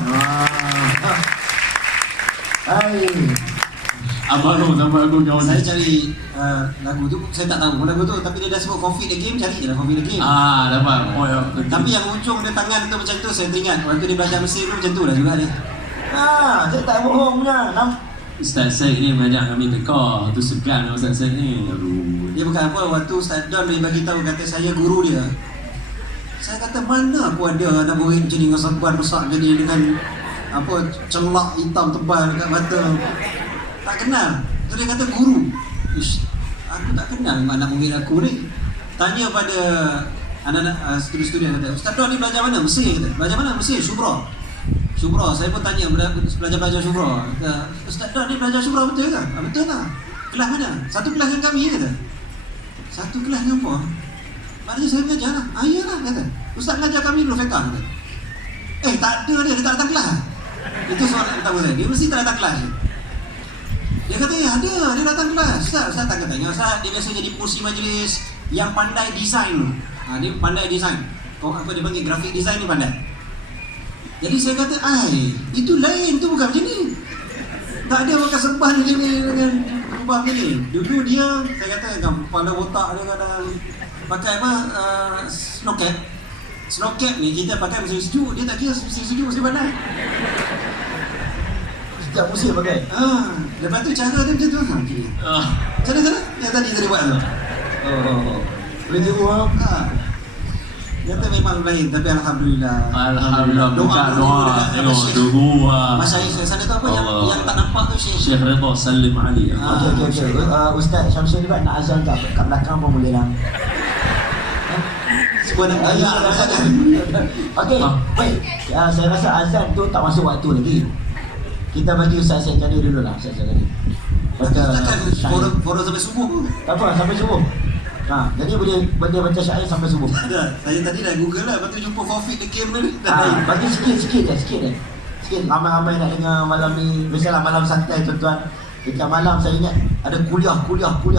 Abang aku kawan Saya cari lagu tu, saya tak tahu lagu tu, tapi dia dah sebut Forfeit the Game, cari je lah Forfeit the Game. dapat. Tapi yang ujung dia tangan tu macam tu, saya teringat waktu dia belajar Mesir tu macam tu lah juga dia. Saya tak bohong punya. Ustaz Syed ni mengajak kami tekar. Tu segan Ustaz Syed ni. Aduh. Dia bukan apa, waktu Ustaz Don dia bagi tahu kata saya guru dia. Saya kata mana aku ada anak murid macam ni dengan sabuan besar jadi dengan apa celak hitam tebal dekat mata. Tak kenal. So dia kata guru. Ish, aku tak kenal dengan anak murid aku ni. Tanya pada anak-anak studi-studi yang kata, Ustaz Don ni belajar mana? Mesir kata. Belajar mana? Mesir, Syubra. Syubra, saya pun tanya belajar Syubra. Kata, Ustaz Don ni belajar Syubra betul ke? Betul lah. Kelas mana? Satu kelas dengan kami kata. Satu kelas dengan apa? Maknanya saya belajar lah. Iyalah kata. Ustaz mengajar kami dulu fiqah kata. Tak ada dia tak datang kelas. Itu soalan pertama saya. Dia mesti tak datang kelas. Dia kata, ada, dia datang kelas. Ustaz tak tanya. Ustaz, dia biasa jadi pengurusi majlis yang pandai design tu. Dia pandai design. Apa dia panggil, grafik design ni pandai. Jadi saya kata, itu lain, tu bukan macam ni. Tak ada pakai serban macam ni dengan ubah macam ni. Dulu dia, saya kata, kepala otak dia kadang pakai apa, snow-cap. Snow-cap ni kita pakai musim sejuk, dia tak kira musim sejuk, musim panas. Setiap musim pakai. Lepas tu cara dia macam tu. Cara yang tadi buat tu. Boleh tiru Dia kata memang lain, tapi Alhamdulillah. Alhamdulillah, buka doa. Tengok doa. Masyayikh sana tu apa yang tak nampak tu Syekh Ridha Salim Ali. Okey. Ustaz Syamsul ni nak azan kat belakang pun boleh lah. Semua nak tanya. Okey, baik. Saya rasa azan tu tak masuk waktu lagi. Kita bagi Ustaz Syed Kadir dulu lah. Ustaz Syed Kadir. Takkan forum sampai subuh. Tak apa, sampai subuh. Jadi boleh baca syair sampai subuh. Ada. Saya tadi dah Google lah, lepas tu jumpa Forfeit the Game ni. Bagi sikit je. Sikit. Ramai-ramai nak dengar malam ni. Biasalah malam santai tuan-tuan. Dekat malam saya ingat ada kuliah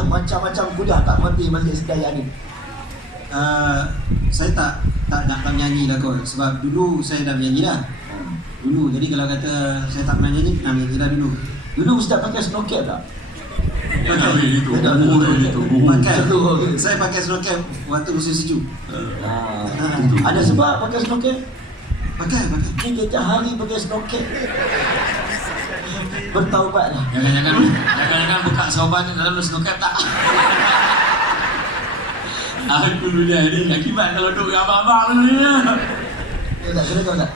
macam-macam kuliah tak berhenti Masjid Sedaya ni. Saya tak nak menyanyi lah kot. Sebab dulu saya dah menyanyi dah. Dulu, jadi kalau kata saya tak pernah nyanyi, nak menyanyi dah dulu. Dulu Ustaz pakai snow cap tak? Pakai. Saya pakai snow cap waktu musim sejuk. Ada sebab pakai snow cap? Pakai. Ni tiap hari pakai snow cap. Bertaubatlah. Jangan buka soban dalam snow cap tak. Aku dulu ni akibat kalau duduk dengan abang-abang ni. Tak kena tahu tak?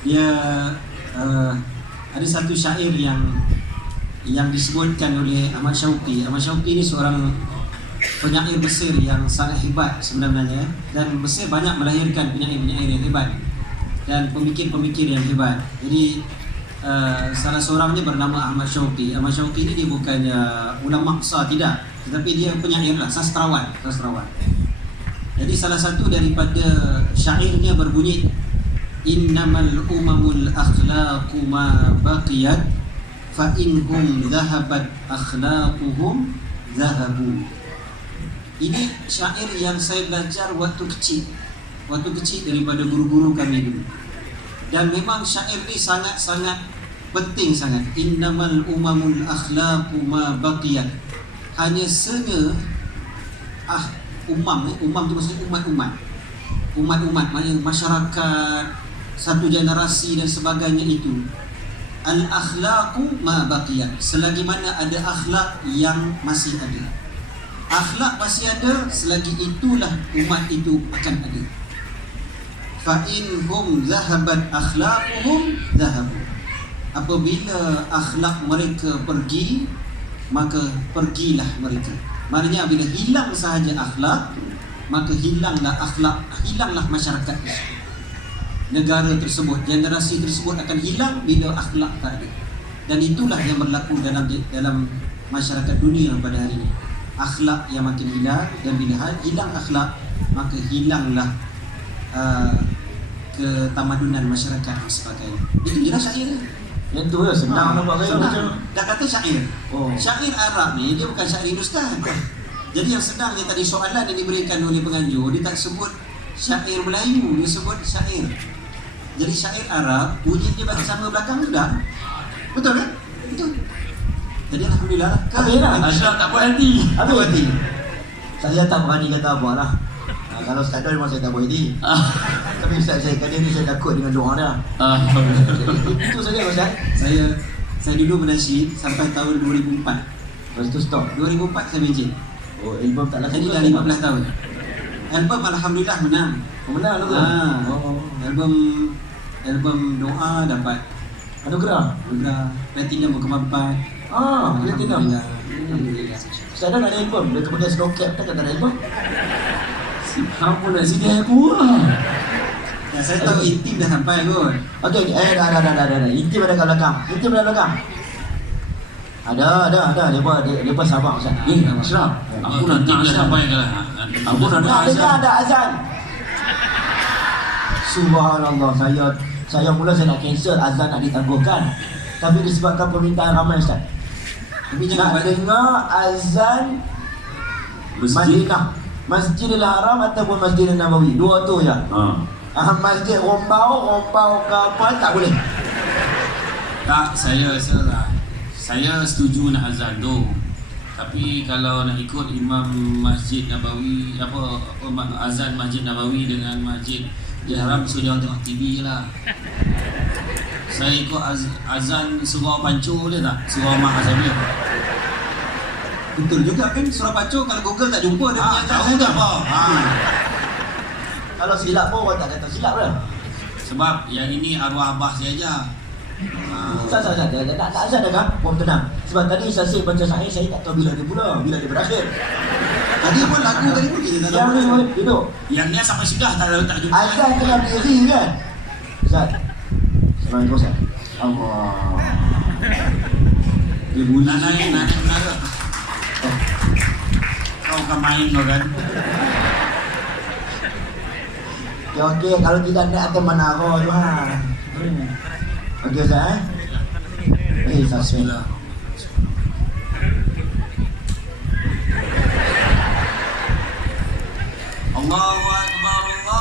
Dia ada satu syair yang disebutkan oleh Ahmad Syauqi. Ahmad Syauqi ni seorang penyair Mesir yang sangat hebat sebenarnya, dan Mesir banyak melahirkan penyair-penyair yang hebat dan pemikir-pemikir yang hebat. Jadi salah seorangnya bernama Ahmad Syauqi. Ahmad Syauqi ni dia bukannya ulama besar, tidak, tetapi dia penyair lah, sastrawan. Jadi salah satu daripada syairnya berbunyi, innamal umamul akhlaqu ma baqiyat fa inhum dhahabat akhlaquhum dhahabu. Ini syair yang saya belajar waktu kecil daripada guru-guru kami dulu. Dan memang syair ni sangat-sangat penting sangat. Innamal umamul akhlaqu ma baqiyat. Hanya senya umam tu maksudnya umat-umat, maknanya masyarakat, satu generasi dan sebagainya itu. Al-akhlaqu ma baqiyat, selagi mana ada akhlak yang masih ada. Akhlak masih ada, selagi itulah umat itu akan ada. Fa in hum zahabat akhlaquhum zahabu. Apabila akhlak mereka pergi, maka pergilah mereka. Maknanya bila hilang sahaja akhlak, maka hilanglah akhlak, hilanglah masyarakat tersebut. Negara tersebut, generasi tersebut akan hilang bila akhlak tak ada. Dan itulah yang berlaku dalam masyarakat dunia pada hari ini. Akhlak yang makin hilang, dan bila hilang akhlak, maka hilanglah ketamadunan masyarakat dan sebagainya. Itu jelas syair. Yang tu ya, senang nampak saya macam. Dah kata syair. Syair Arab ni dia bukan syair Hindustan. Jadi yang senangnya tadi soalan yang diberikan oleh penganjur, dia tak sebut syair Melayu, dia sebut syair. Jadi syair Arab, bunyi dia bagi sama belakang sudah. Betul kan? Betul. Jadi alhamdulillah. Ashraf tak puas hati. Saya tak berani kata apa lah. Kalau Ustaz Don memang saya tak berani. Tapi Ustaz saya kata ni saya takut dengan doa dia. Itu saja Ustaz. Saya dulu menasyid sampai tahun 2004. Lepas itu stop. 2004 saya bincin. Album tak laku. Jadi dah 15 tahun. Album alhamdulillah menang. Menang tu. Album doa dapat Anugerah. Platinum berkembang 4. Platinum. Alhamdulillah. Ustaz dah nak ada album. Dia kemudian snow cap tak ada album. Ampun nak sini aku lah. Ya, saya tahu intim dah sampai kot. Okey, dah. Intim ada kat belakang. Intim ada belakang. Ada. Depa sabar Ustaz. Ashraf, aku nak tak sampai ke lah. Aku nak Nak azan. dengar ada azan. Subhanallah, saya mula saya nak cancel azan nak ditangguhkan. Tapi disebabkan permintaan ramai Ustaz. Tapi jangan Nak dengar azan Masjid. Madinah, Masjidil Haram ataupun Masjidil Nabawi. Dua tu je. Masjid Rombau ke apa tak boleh. Tak, saya rasa lah. Saya setuju nak azan tu. Tapi kalau nak ikut Imam Masjid Nabawi, azan Masjid Nabawi dengan Masjid Haram, so jangan tengok TV je lah. Saya ikut azan surau Pancu dia tak? Surau Mak Azabir. Betul juga kan surah Pacu kalau Google tak jumpa dia punya Tahu tak apa? Kalau silap pun orang tak kata silap dah. Sebab yang ini arwah abah saya aja. Tak azan dah kan? Orang tenang. Sebab tadi saya baca sahih, saya tak tahu bila dia pula, bila dia berakhir. Tadi pun lagu tadi pun kita tak Yang tahu. ni duduk. Yang ni sampai sudah tak jumpa. Azan kena diri kan? Ustaz. Assalamualaikum Ustaz. Allah. Dia bunyi naik menara. Kau kan main kau kan? Okey, kalau kita nak atas menara tu ha. Okey Ustaz Ustaz. Bismillah. Allahu Akbar, Allahu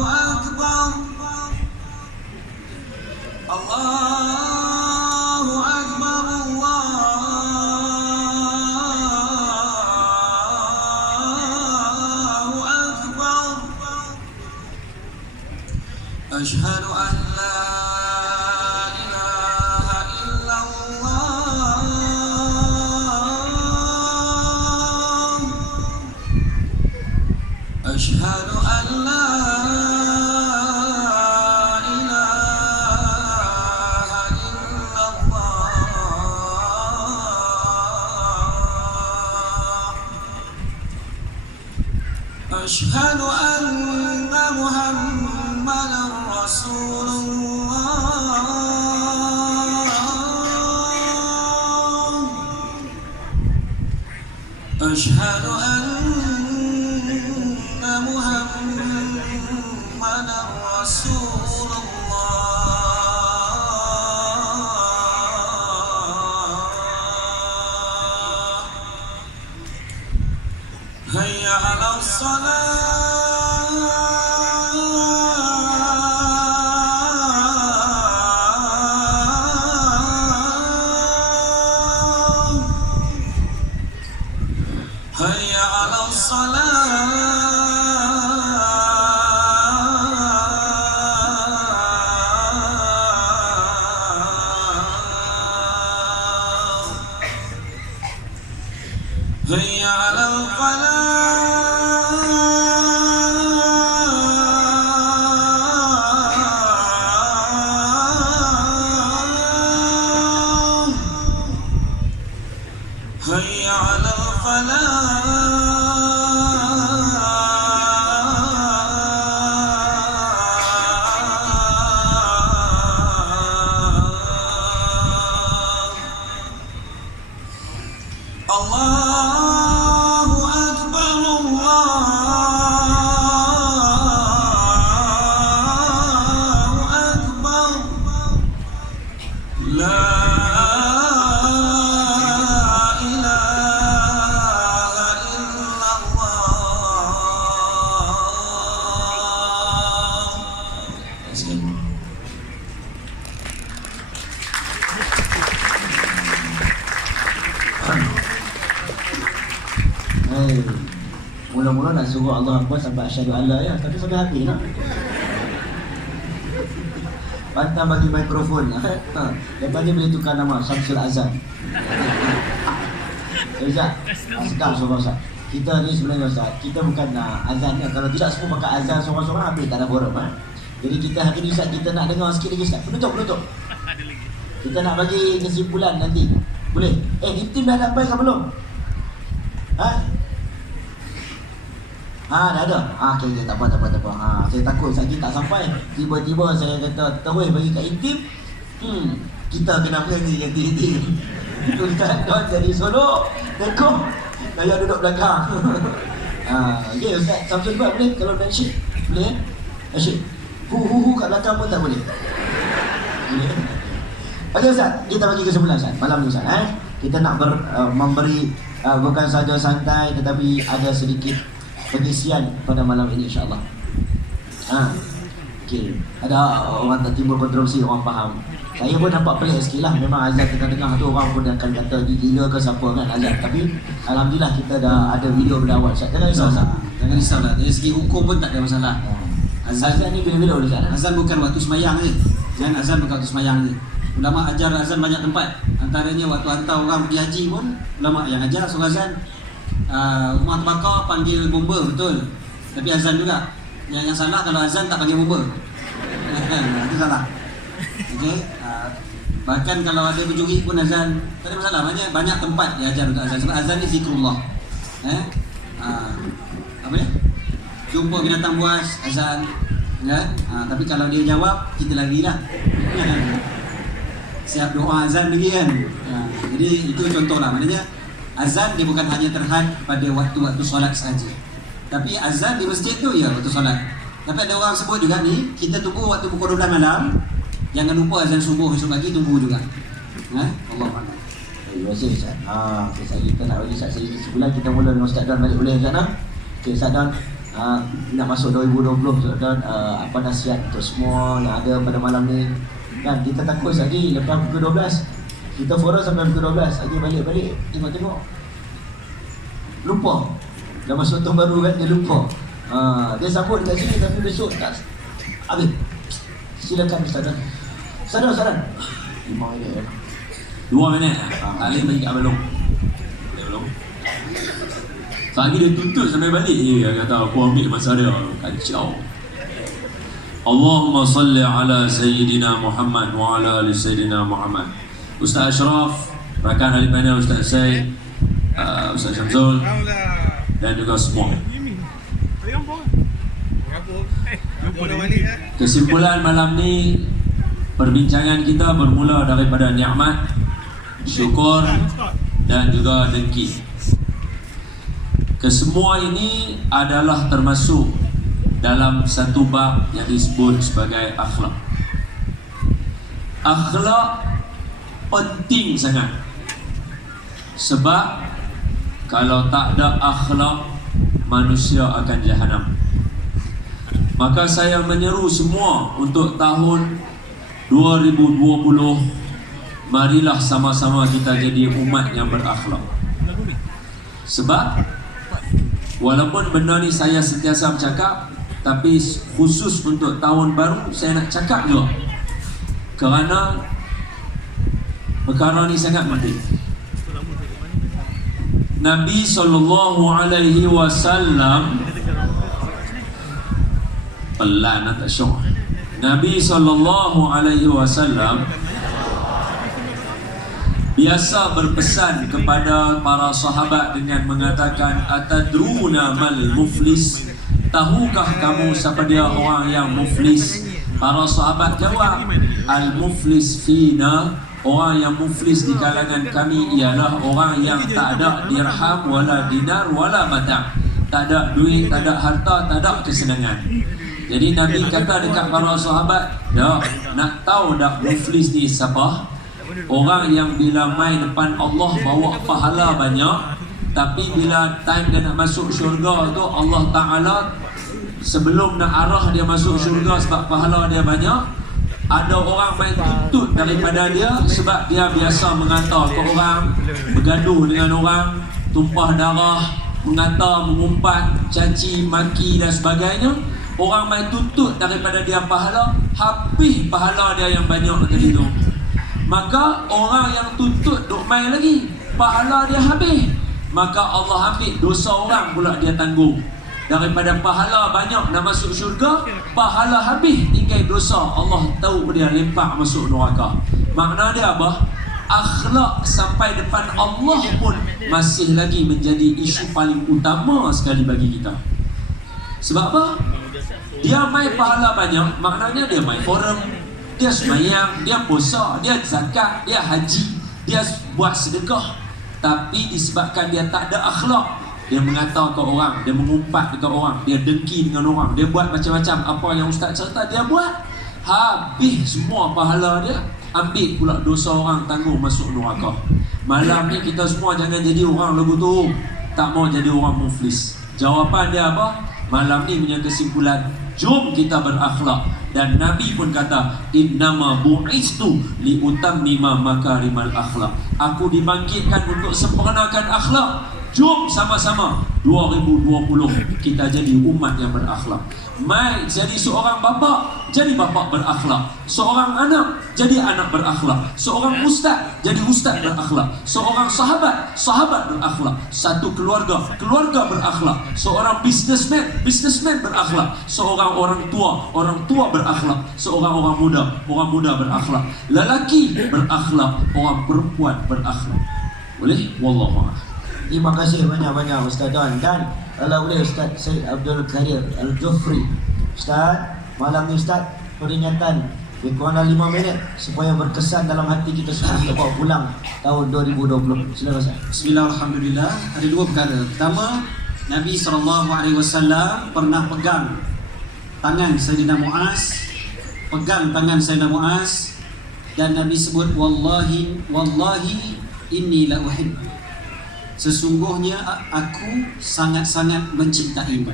Akbar, Allahu Akbar, Allahu Akbar. Asyhadu an la ilaha illallah. أشهد أن لا إله إلا الله. أشهد أن محمدا رسول الله. أشهد أن محمدا رسول الله. هيا على الصلاة. هيا على الصلاة. هيا على الفلاح. هيا على الفلاح. الله أكبر، الله أكبر. لا إله إلا الله. Mula-mula nak suruh Allah Akbar sampai asyhadu alla ya, tapi sampai hati nak. Pantang bagi mikrofon. Lepas ni boleh tukar nama Syamsul Azan. Ustaz, sedap suara Ustaz. Kita ni sebenarnya Ustaz, kita bukan nak azan ni. Kalau tidak semua pakai azan seorang-seorang habis tak ada forum. Jadi kita hari ni Ustaz, kita nak dengar sikit lagi Ustaz. Penutup. Kita nak bagi kesimpulan nanti. Boleh? Intim dah sampai ke belum? Dah ada. Okay, tak apa. Saya takut lagi tak sampai. Tiba-tiba saya kata terus bagi kat intim. Kita kena berhenti yang intim. Ustaz dah jadi solo. Tengok. Saya duduk belakang. Okay, Ustaz Samsul buat boleh? Kalau nak syik boleh? Syik. Hu kat belakang pun tak boleh. Boleh? Okay Ustaz, kita bagi kesimpulan Ustaz. Malam ni Ustaz, kita nak memberi bukan saja santai tetapi ada sedikit pengisian pada malam ini insya-Allah. Okey, ada orang tak timbul kontroversi, orang faham. Saya pun nampak pelik sikit lah. Memang azan tengah-tengah tu orang pun akan kata gila ke siapa kan azan. Tapi alhamdulillah kita dah ada video berawal Ustaz. Jangan risau Ustaz. Jangan risau lah. Dari segi hukum pun tak ada masalah. Azan ni bila-bila boleh Ustaz? Azan bukan waktu semayang je. Jangan azan bukan waktu semayang je. Ulama ajar azan banyak tempat. Antaranya waktu hantar orang pergi haji pun ulama yang ajar suruh azan. Rumah terbakar panggil bomba, betul. Tapi azan juga. Yang salah kalau azan tak panggil bomba. Itu salah. Okey. Bahkan kalau ada berjuri pun azan tak ada masalah. Banyak tempat dia ajar untuk azan. Sebab azan ni zikrullah. Apa dia? Jumpa binatang buas, azan. Kan? Tapi kalau dia jawab, kita lari lah. Siap doa azan lagi kan. Jadi itu contoh lah. Maknanya azan dia bukan hanya terhad pada waktu-waktu solat sahaja. Tapi azan di masjid tu ya waktu solat. Tapi ada orang sebut juga ni, kita tunggu waktu pukul 12 malam. Jangan lupa azan subuh esok pagi tunggu juga. Allah Akbar. Terima kasih Ustaz. Kisah kita nak bagi Ustaz sedikit sebulan. Kita mula dengan Ustaz Dan balik boleh Ustaz Dan? Okay, Ustaz Dan nak masuk 2020 Ustaz Dan, apa nasihat untuk semua yang ada pada malam ni. Kan kita takut lagi lepas pukul 12 kita forum sampai pukul 12 lagi balik-balik tengok lupa. Dah masuk tahun baru kan dia lupa. Dia sambut dekat sini tapi besok tak habis. Silakan Ustaz Dan. Ustaz Dan 5 minit kan? 2 minit tak boleh bagi kat belum. Lagi dia tuntut sampai balik dia kata aku ambil masa dia. Kacau. Allahumma salli ala Sayyidina Muhammad wa ala ali Sayyidina Muhammad. Ustaz Ashraf, rakan ahli panel Ustaz Syed, Ustaz Syamsul dan juga semua. Kesimpulan malam ni, perbincangan kita bermula daripada nikmat, syukur dan juga dengki. Kesemua ini adalah termasuk dalam satu bab yang disebut sebagai akhlak. Akhlak penting sangat. Sebab kalau tak ada akhlak, manusia akan jahanam. Maka saya menyeru semua untuk tahun 2020, marilah sama-sama kita jadi umat yang berakhlak. Sebab walaupun benda ni saya sentiasa bercakap, tapi khusus untuk tahun baru saya nak cakap juga. Kerana perkara ni sangat penting. Nabi SAW pelan tak syok. Nabi SAW biasa berpesan kepada para sahabat dengan mengatakan, atadruna mal muflis? Tahukah kamu siapa dia orang yang muflis? Para sahabat jawab, al-muflis fina, orang yang muflis di kalangan kami ialah orang yang tak ada dirham wala dinar wala mata'. Tak ada duit, tak ada harta, tak ada kesenangan. Jadi Nabi kata dekat para sahabat, dah nak tahu dah muflis ni siapa? Orang yang bila main depan Allah bawa pahala banyak, tapi bila time dia nak masuk syurga tu, Allah Ta'ala sebelum nak arah dia masuk syurga sebab pahala dia banyak, ada orang main tuntut daripada dia sebab dia biasa mengantar ke orang, bergaduh dengan orang, tumpah darah, mengantar, mengumpat, caci, maki dan sebagainya. Orang main tuntut daripada dia pahala, habis pahala dia yang banyak tadi tu. Maka orang yang tuntut duk main lagi, pahala dia habis. Maka Allah ambil dosa orang pula dia tanggung. Daripada pahala banyak nak masuk syurga, pahala habis tinggal dosa, Allah tahu dia lempak masuk neraka. Makna dia apa? Akhlak sampai depan Allah pun masih lagi menjadi isu paling utama sekali bagi kita. Sebab apa? Dia main pahala banyak, maknanya dia main forum, dia sembahyang, dia puasa, dia zakat, dia haji, dia buat sedekah. Tapi disebabkan dia tak ada akhlak, dia mengata ke orang, dia mengumpat dekat orang, dia dengki dengan orang, dia buat macam-macam apa yang ustaz cerita dia buat. Habis semua pahala dia, ambil pula dosa orang, tanggung masuk neraka. Malam ni kita semua jangan jadi orang lagu tu, tak mau jadi orang muflis. Jawapan dia apa? Malam ni punya kesimpulan, jom kita berakhlak. Dan Nabi pun kata, innama bu'istu liutammima makarimal akhlak. Aku dibangkitkan untuk sempurnakan akhlak. Jom sama-sama 2020 kita jadi umat yang berakhlak. Mai jadi seorang bapa, jadi bapa berakhlak. Seorang anak, jadi anak berakhlak. Seorang ustaz, jadi ustaz berakhlak. Seorang sahabat, sahabat berakhlak. Satu keluarga, keluarga berakhlak. Seorang businessman, businessman berakhlak. Seorang orang tua berakhlak. Seorang orang muda berakhlak. Lelaki berakhlak, orang perempuan berakhlak. Boleh? Wallahu a'lam. Terima kasih banyak-banyak Ustaz Don. Dan kalau boleh Ustaz Syed Abdul Kadir Al-Jufri. Ustaz, malam ni Ustaz peringatan lebih kurang 5 minit supaya berkesan dalam hati kita semua untuk bawa pulang tahun 2020. Silakan Ustaz. Bismillah, alhamdulillah. Ada dua perkara. Pertama, Nabi SAW pernah pegang tangan Sayyidina Muaz, pegang tangan Sayyidina Muaz, dan Nabi sebut wallahi inni la uhibbu. Sesungguhnya aku sangat-sangat mencintaimu.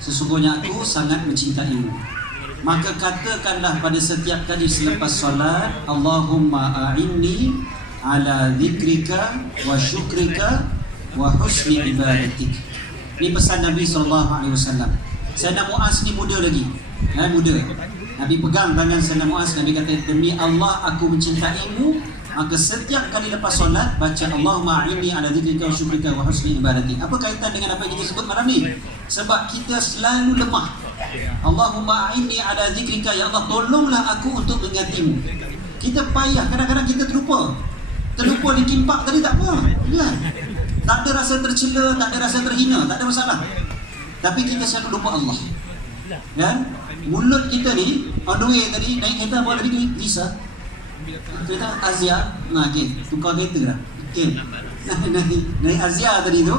Sesungguhnya aku sangat mencintaimu. Maka katakanlah pada setiap kali selepas solat, Allahumma a'inni ala dzikrika wa syukrika wa husni ibadatik. Ini pesan Nabi SAW. Sayyidina Muaz ni muda lagi, muda. Nabi pegang tangan Sayyidina Muaz, Nabi kata, demi Allah aku mencintaimu. Maka setiap kali lepas solat baca Allahumma a'inni ala dzikrika wa syukrika wa husni ibadatik. Apa kaitan dengan apa yang kita sebut malam ni? Sebab kita selalu lemah. Allahumma a'inni ala dzikrika, ya Allah tolonglah aku untuk mengingatimu. Kita payah, kadang-kadang kita terlupa Linkin Park tadi tak apa, kan? Tak ada rasa tercela, tak ada rasa terhina, tak ada masalah. Tapi kita selalu lupa Allah, kan? Mulut kita ni on the way tadi naik kereta apa tadi tu visa kereta Asia, tukar kereta dah. Naik Asia tadi tu,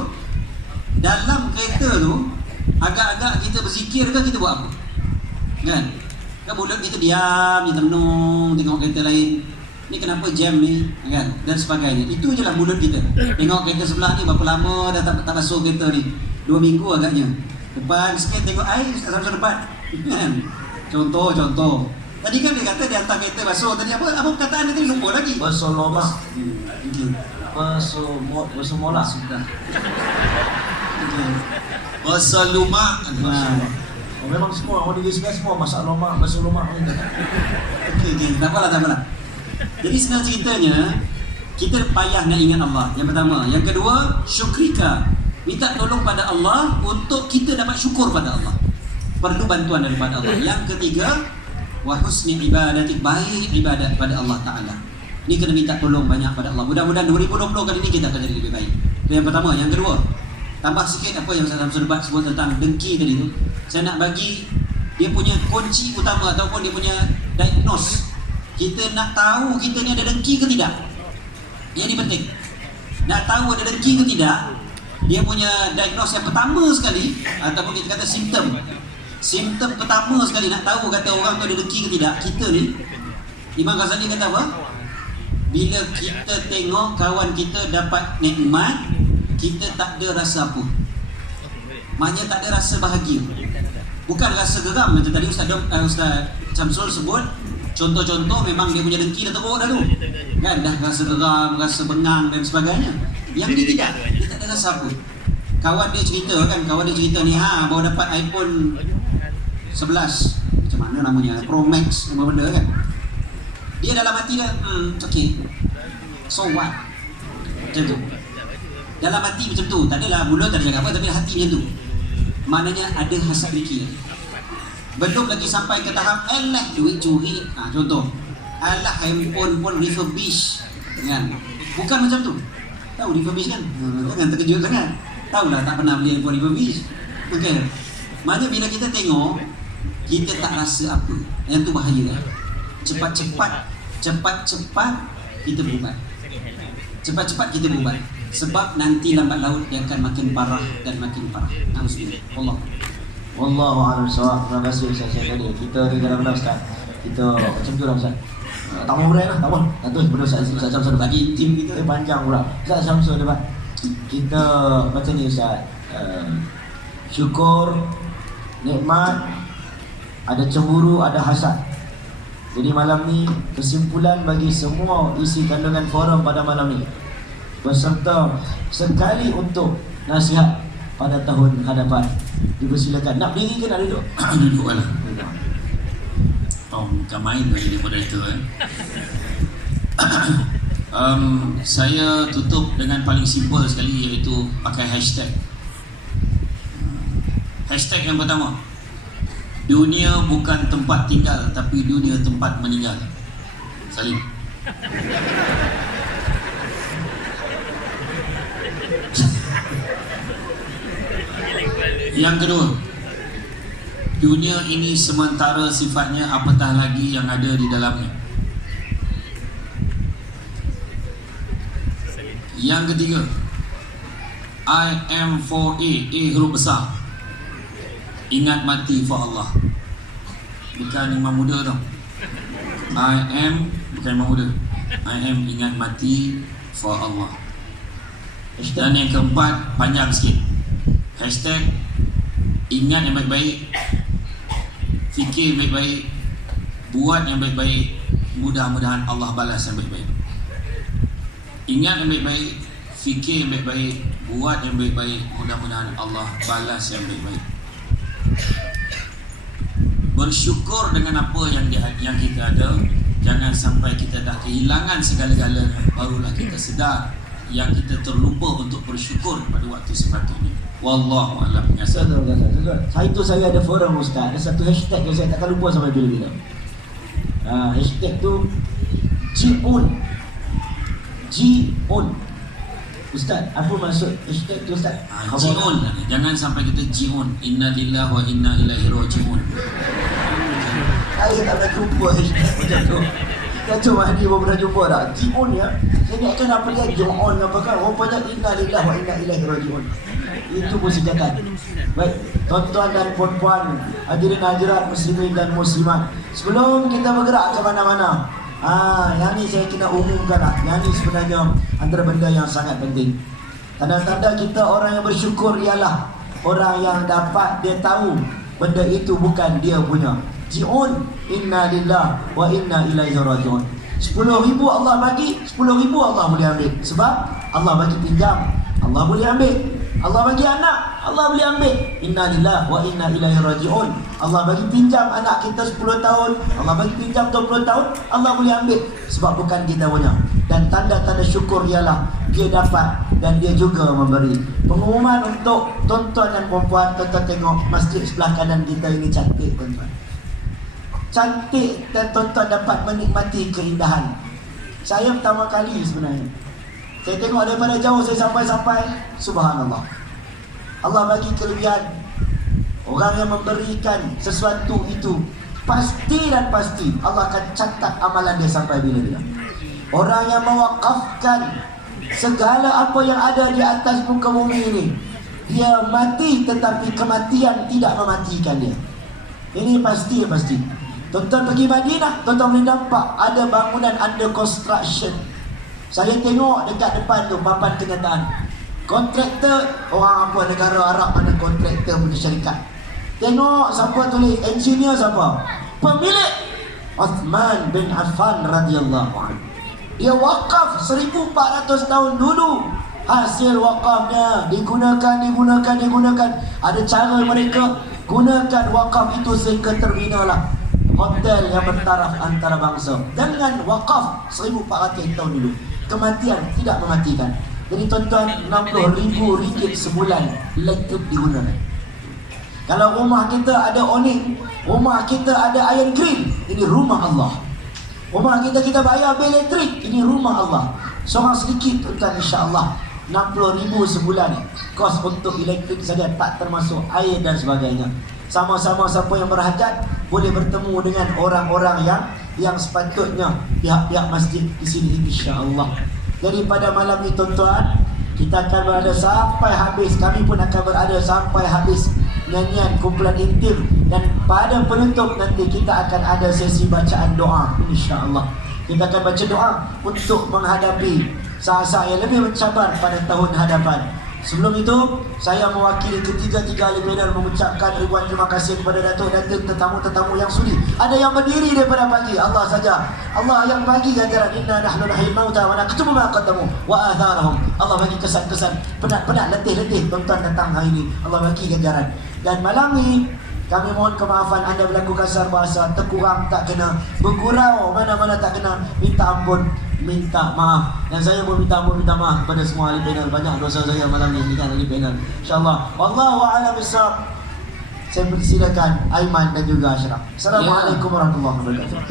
dalam kereta tu agak-agak kita berzikir ke kita buat apa? Kan mulut kita diam, kita menung, tengok kereta lain. Ni kenapa jam ni, kan? Dan sebagainya. Itu je lah mulut kita. Tengok kereta sebelah ni berapa lama dah tak basuh kereta ni, 2 minggu agaknya. Depan sikit tengok air sampai depan, kan? Contoh. Tadi kan dia kata dia hantar kereta basuh. Tadi apa perkataan dia tadi lupa lagi. Basuh lomak. Basuh molak sudah. Basuh lumak. Memang semua orang di Islam semua masak lomak, basuh lomak. Okey. Tak apalah. Jadi senang ceritanya, kita payah nak ingat Allah. Yang pertama. Yang kedua, syukrika. Minta tolong pada Allah untuk kita dapat syukur pada Allah. Perlu bantuan daripada Allah. Yang ketiga, wa husni ibadatik, baik ibadat pada Allah Ta'ala. Ini kena minta tolong banyak pada Allah. Mudah-mudahan 2020 kali ini kita akan jadi lebih baik. Itu yang pertama. Yang kedua, tambah sikit apa yang saya Samsul Debat sebut tentang dengki tadi tu. Saya nak bagi dia punya kunci utama ataupun dia punya diagnose. Kita nak tahu kita ni ada dengki ke tidak. Yang ini penting. Nak tahu ada dengki ke tidak, dia punya diagnose yang pertama sekali, ataupun kita kata Simptom pertama sekali nak tahu kata orang tu ada dengki ke tidak, kita ni, Imam Ghazali kata apa? Bila kita tengok kawan kita dapat nikmat, kita tak ada rasa apa. Maknanya tak ada rasa bahagia. Bukan rasa geram macam tadi Ustaz Samsul sebut. Contoh-contoh memang dia punya dengki dah teruk dah tu, kan? Dah rasa geram, rasa bengang dan sebagainya. Yang ni tidak, dia tak ada rasa apa. Kawan dia cerita ni, baru dapat iPhone 11, macam mana namanya, Pro Max, apa benda kan. Dia dalam hati dia, okay, so what, macam tu. Dalam hati macam tu, tak adalah mulut tak ada cakap apa, tapi hati macam tu. maknanya ada hasad dengki. Belum lagi sampai ke tahap alah duit curi. Contoh, alah handphone pun refurbish, kan? Bukan macam tu. Tahu refurbish kan? Jangan terkejut sangat. Tahulah tak pernah beli handphone refurbish. Okey. Maknanya bila kita tengok, kita tak rasa apa. Yang tu bahaya. Cepat-cepat kita berubat. Cepat-cepat kita berubat. Sebab nanti lambat laut dia akan makin parah dan makin parah. Alhamdulillah. Allah. Wallahu a'lam bishawab. Terima kasih Ustaz Syed tadi. Kita ni kadang-kadang Ustaz, kita macam tu lah Ustaz. Tak mau berai lah, tak mau. Nanti sebelum Ustaz Syamsul Bagi tim kita panjang pula. Ustaz Syamsul debat. Kita macam ni Ustaz. Syukur, nikmat, ada cemburu, ada hasad. Jadi malam ni kesimpulan bagi semua isi kandungan forum pada malam ni, beserta sekali untuk nasihat pada tahun hadapan. Dipersilakan. Nak berdiri ke nak duduk? Duduk lah. Bukan main bagi dia moderator saya tutup dengan paling simple sekali, iaitu pakai hashtag. Hashtag yang pertama, dunia bukan tempat tinggal, tapi dunia tempat meninggal. Salim. Yang kedua, dunia ini sementara sifatnya, apatah lagi yang ada di dalamnya. Yang ketiga, I am for A huruf besar. Ingat mati for Allah. Bukan imam muda tau. I am, bukan imam muda. I am ingat mati for Allah. Dan yang keempat, panjang sikit. Hashtag ingat yang baik-baik, fikir yang baik-baik, buat yang baik-baik, mudah-mudahan Allah balas yang baik-baik. Ingat yang baik-baik, fikir yang baik-baik, buat yang baik-baik, mudah-mudahan Allah balas yang baik-baik. Bersyukur dengan apa yang kita ada. Jangan sampai kita dah kehilangan segala-galanya, barulah kita sedar yang kita terlupa untuk bersyukur pada waktu sepatutnya. Wallahu a'lam bishawab. Saya ada forum Ustaz. Ada satu hashtag yang saya takkan lupa sampai bila-bila. Hashtag tu Ji'un. Ji'un. Ustaz, apa maksud hashtag tu Ustaz? Ji'un. Jangan sampai kita ji'un. Inna lillahi wa inna ilaihi raji'un. Saya tak pernah jumpa hashtag macam tu. Kacau Mahdi pun pernah jumpa tak? Ji'un ya. Saya ni akan apa dia Ji'un apa kan? Rupanya inna lillahi wa inna ilaihi raji'un. Itu pun sejagat. Baik, tuan-tuan dan puan-puan, hadirin hadirat muslimin dan muslimat, sebelum kita bergerak ke mana-mana, yang ni saya kena umumkan lah. Yang ni sebenarnya antara benda yang sangat penting. Tanda-tanda kita orang yang bersyukur ialah orang yang dapat dia tahu benda itu bukan dia punya. Ji'un, inna lillah wa inna ilaihi raji'un. 10,000 Allah bagi, 10,000 Allah boleh ambil. Sebab Allah bagi pinjam, Allah boleh ambil. Allah bagi anak, Allah boleh ambil. Inna lillah wa inna ilaihi raji'un. Allah bagi pinjam anak kita 10 tahun, Allah bagi pinjam 20 tahun, Allah boleh ambil. Sebab bukan kita punya. Dan tanda-tanda syukur ialah dia dapat dan dia juga memberi. Pengumuman untuk tuan-tuan dan puan-puan, tuan-tuan tengok masjid sebelah kanan kita ini cantik tuan-tuan. Cantik dan tuan-tuan dapat menikmati keindahan. Saya pertama kali sebenarnya. Saya tengok daripada jauh, saya sampai-sampai, subhanallah. Allah bagi kelebihan. Orang yang memberikan sesuatu itu pasti dan pasti Allah akan catat amalan dia sampai bila-bila. Orang yang mewakafkan segala apa yang ada di atas muka bumi ini, dia mati tetapi kematian tidak mematikan dia. Ini pasti. Tuan-tuan pergi Madinah, tuan-tuan boleh nampak ada bangunan under construction. Saya tengok dekat depan tu papan kenyataan. Kontraktor orang apa, negara Arab mana kontraktor punya syarikat. Tengok siapa tulis, engineer siapa? Pemilik Uthman bin Affan radhiyallahu anhu. Dia wakaf 1400 tahun dulu. Hasil wakafnya digunakan. Ada cara mereka gunakan wakaf itu sehingga terbinalah hotel yang bertaraf antarabangsa dengan wakaf 1400 tahun dulu. Kematian tidak mematikan. Jadi tuan-tuan, 60,000 ringgit sebulan letut digunakan. Kalau rumah kita ada awning, rumah kita ada iron grill, ini rumah Allah. Rumah kita bayar bil elektrik, ini rumah Allah. Seorang sedikit tuan insya-Allah 60,000 sebulan kos untuk elektrik saja, tak termasuk air dan sebagainya. Sama-sama siapa yang berhajat boleh bertemu dengan orang-orang yang sepatutnya pihak-pihak masjid di sini insya-Allah. Jadi pada malam ini tuan-tuan, kita akan berada sampai habis. Kami pun akan berada sampai habis nyanyian kumpulan intim, dan pada penutup nanti kita akan ada sesi bacaan doa insya-Allah. Kita akan baca doa untuk menghadapi saat-saat yang lebih mencabar pada tahun hadapan. Sebelum itu, saya mewakili ketiga-tiga ahli panel mengucapkan ribuan terima kasih kepada Datuk dan tetamu-tetamu yang sudi. Ada yang berdiri daripada pagi, Allah saja. Allah yang bagi ganjaran, inna nahnu nahil mauta wa naktubu ma qaddamu wa atharahum. Allah bagi kesan-kesan penat-penat, letih-letih tuan-tuan datang hari ini. Allah bagi ganjaran. Dan malam ni kami mohon kemaafan anda berlaku kasar bahasa, terkurang tak kena, bergurau mana-mana tak kena, minta ampun, minta maaf. Dan saya pun minta ampun, minta maaf kepada semua ahli panel. Banyak dosa saya malam ni dengan ahli panel, insyaAllah. Wallahu a'lam bishawab. Saya persilakan Aiman dan juga Ashraf. Assalamualaikum warahmatullahi wabarakatuh.